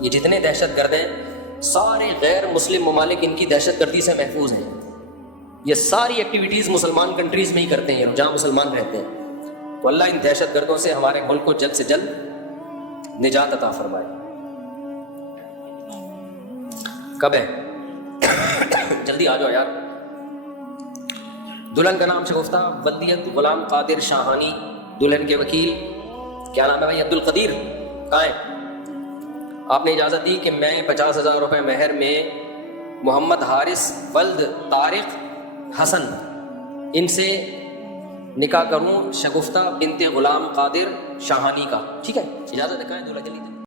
یہ جتنے دہشت گرد ہیں سارے غیر مسلم ممالک ان کی دہشت گردی سے محفوظ ہیں. یہ ساری ایکٹیویٹیز مسلمان کنٹریز میں ہی کرتے ہیں جہاں مسلمان رہتے ہیں. تو اللہ ان دہشت گردوں سے ہمارے ملک کو جلد سے جلد نجات عطا فرمائے. کب ہے؟ جلدی آ جاؤ یار. دلہن کا نام شگفتہ ودیت غلام قادر شاہانی. دلہن کے وکیل کیا نام ہے بھائی؟ عبد القدیر. کہاں ہے؟ آپ نے اجازت دی کہ میں 50,000 روپے مہر میں محمد حارث ولد طارق حسن ان سے نکاح کروں شگفتہ بنت غلام قادر شاہانی کا. ٹھیک ہے, اجازت ہے. کہاں ہے دولہا؟ جلدی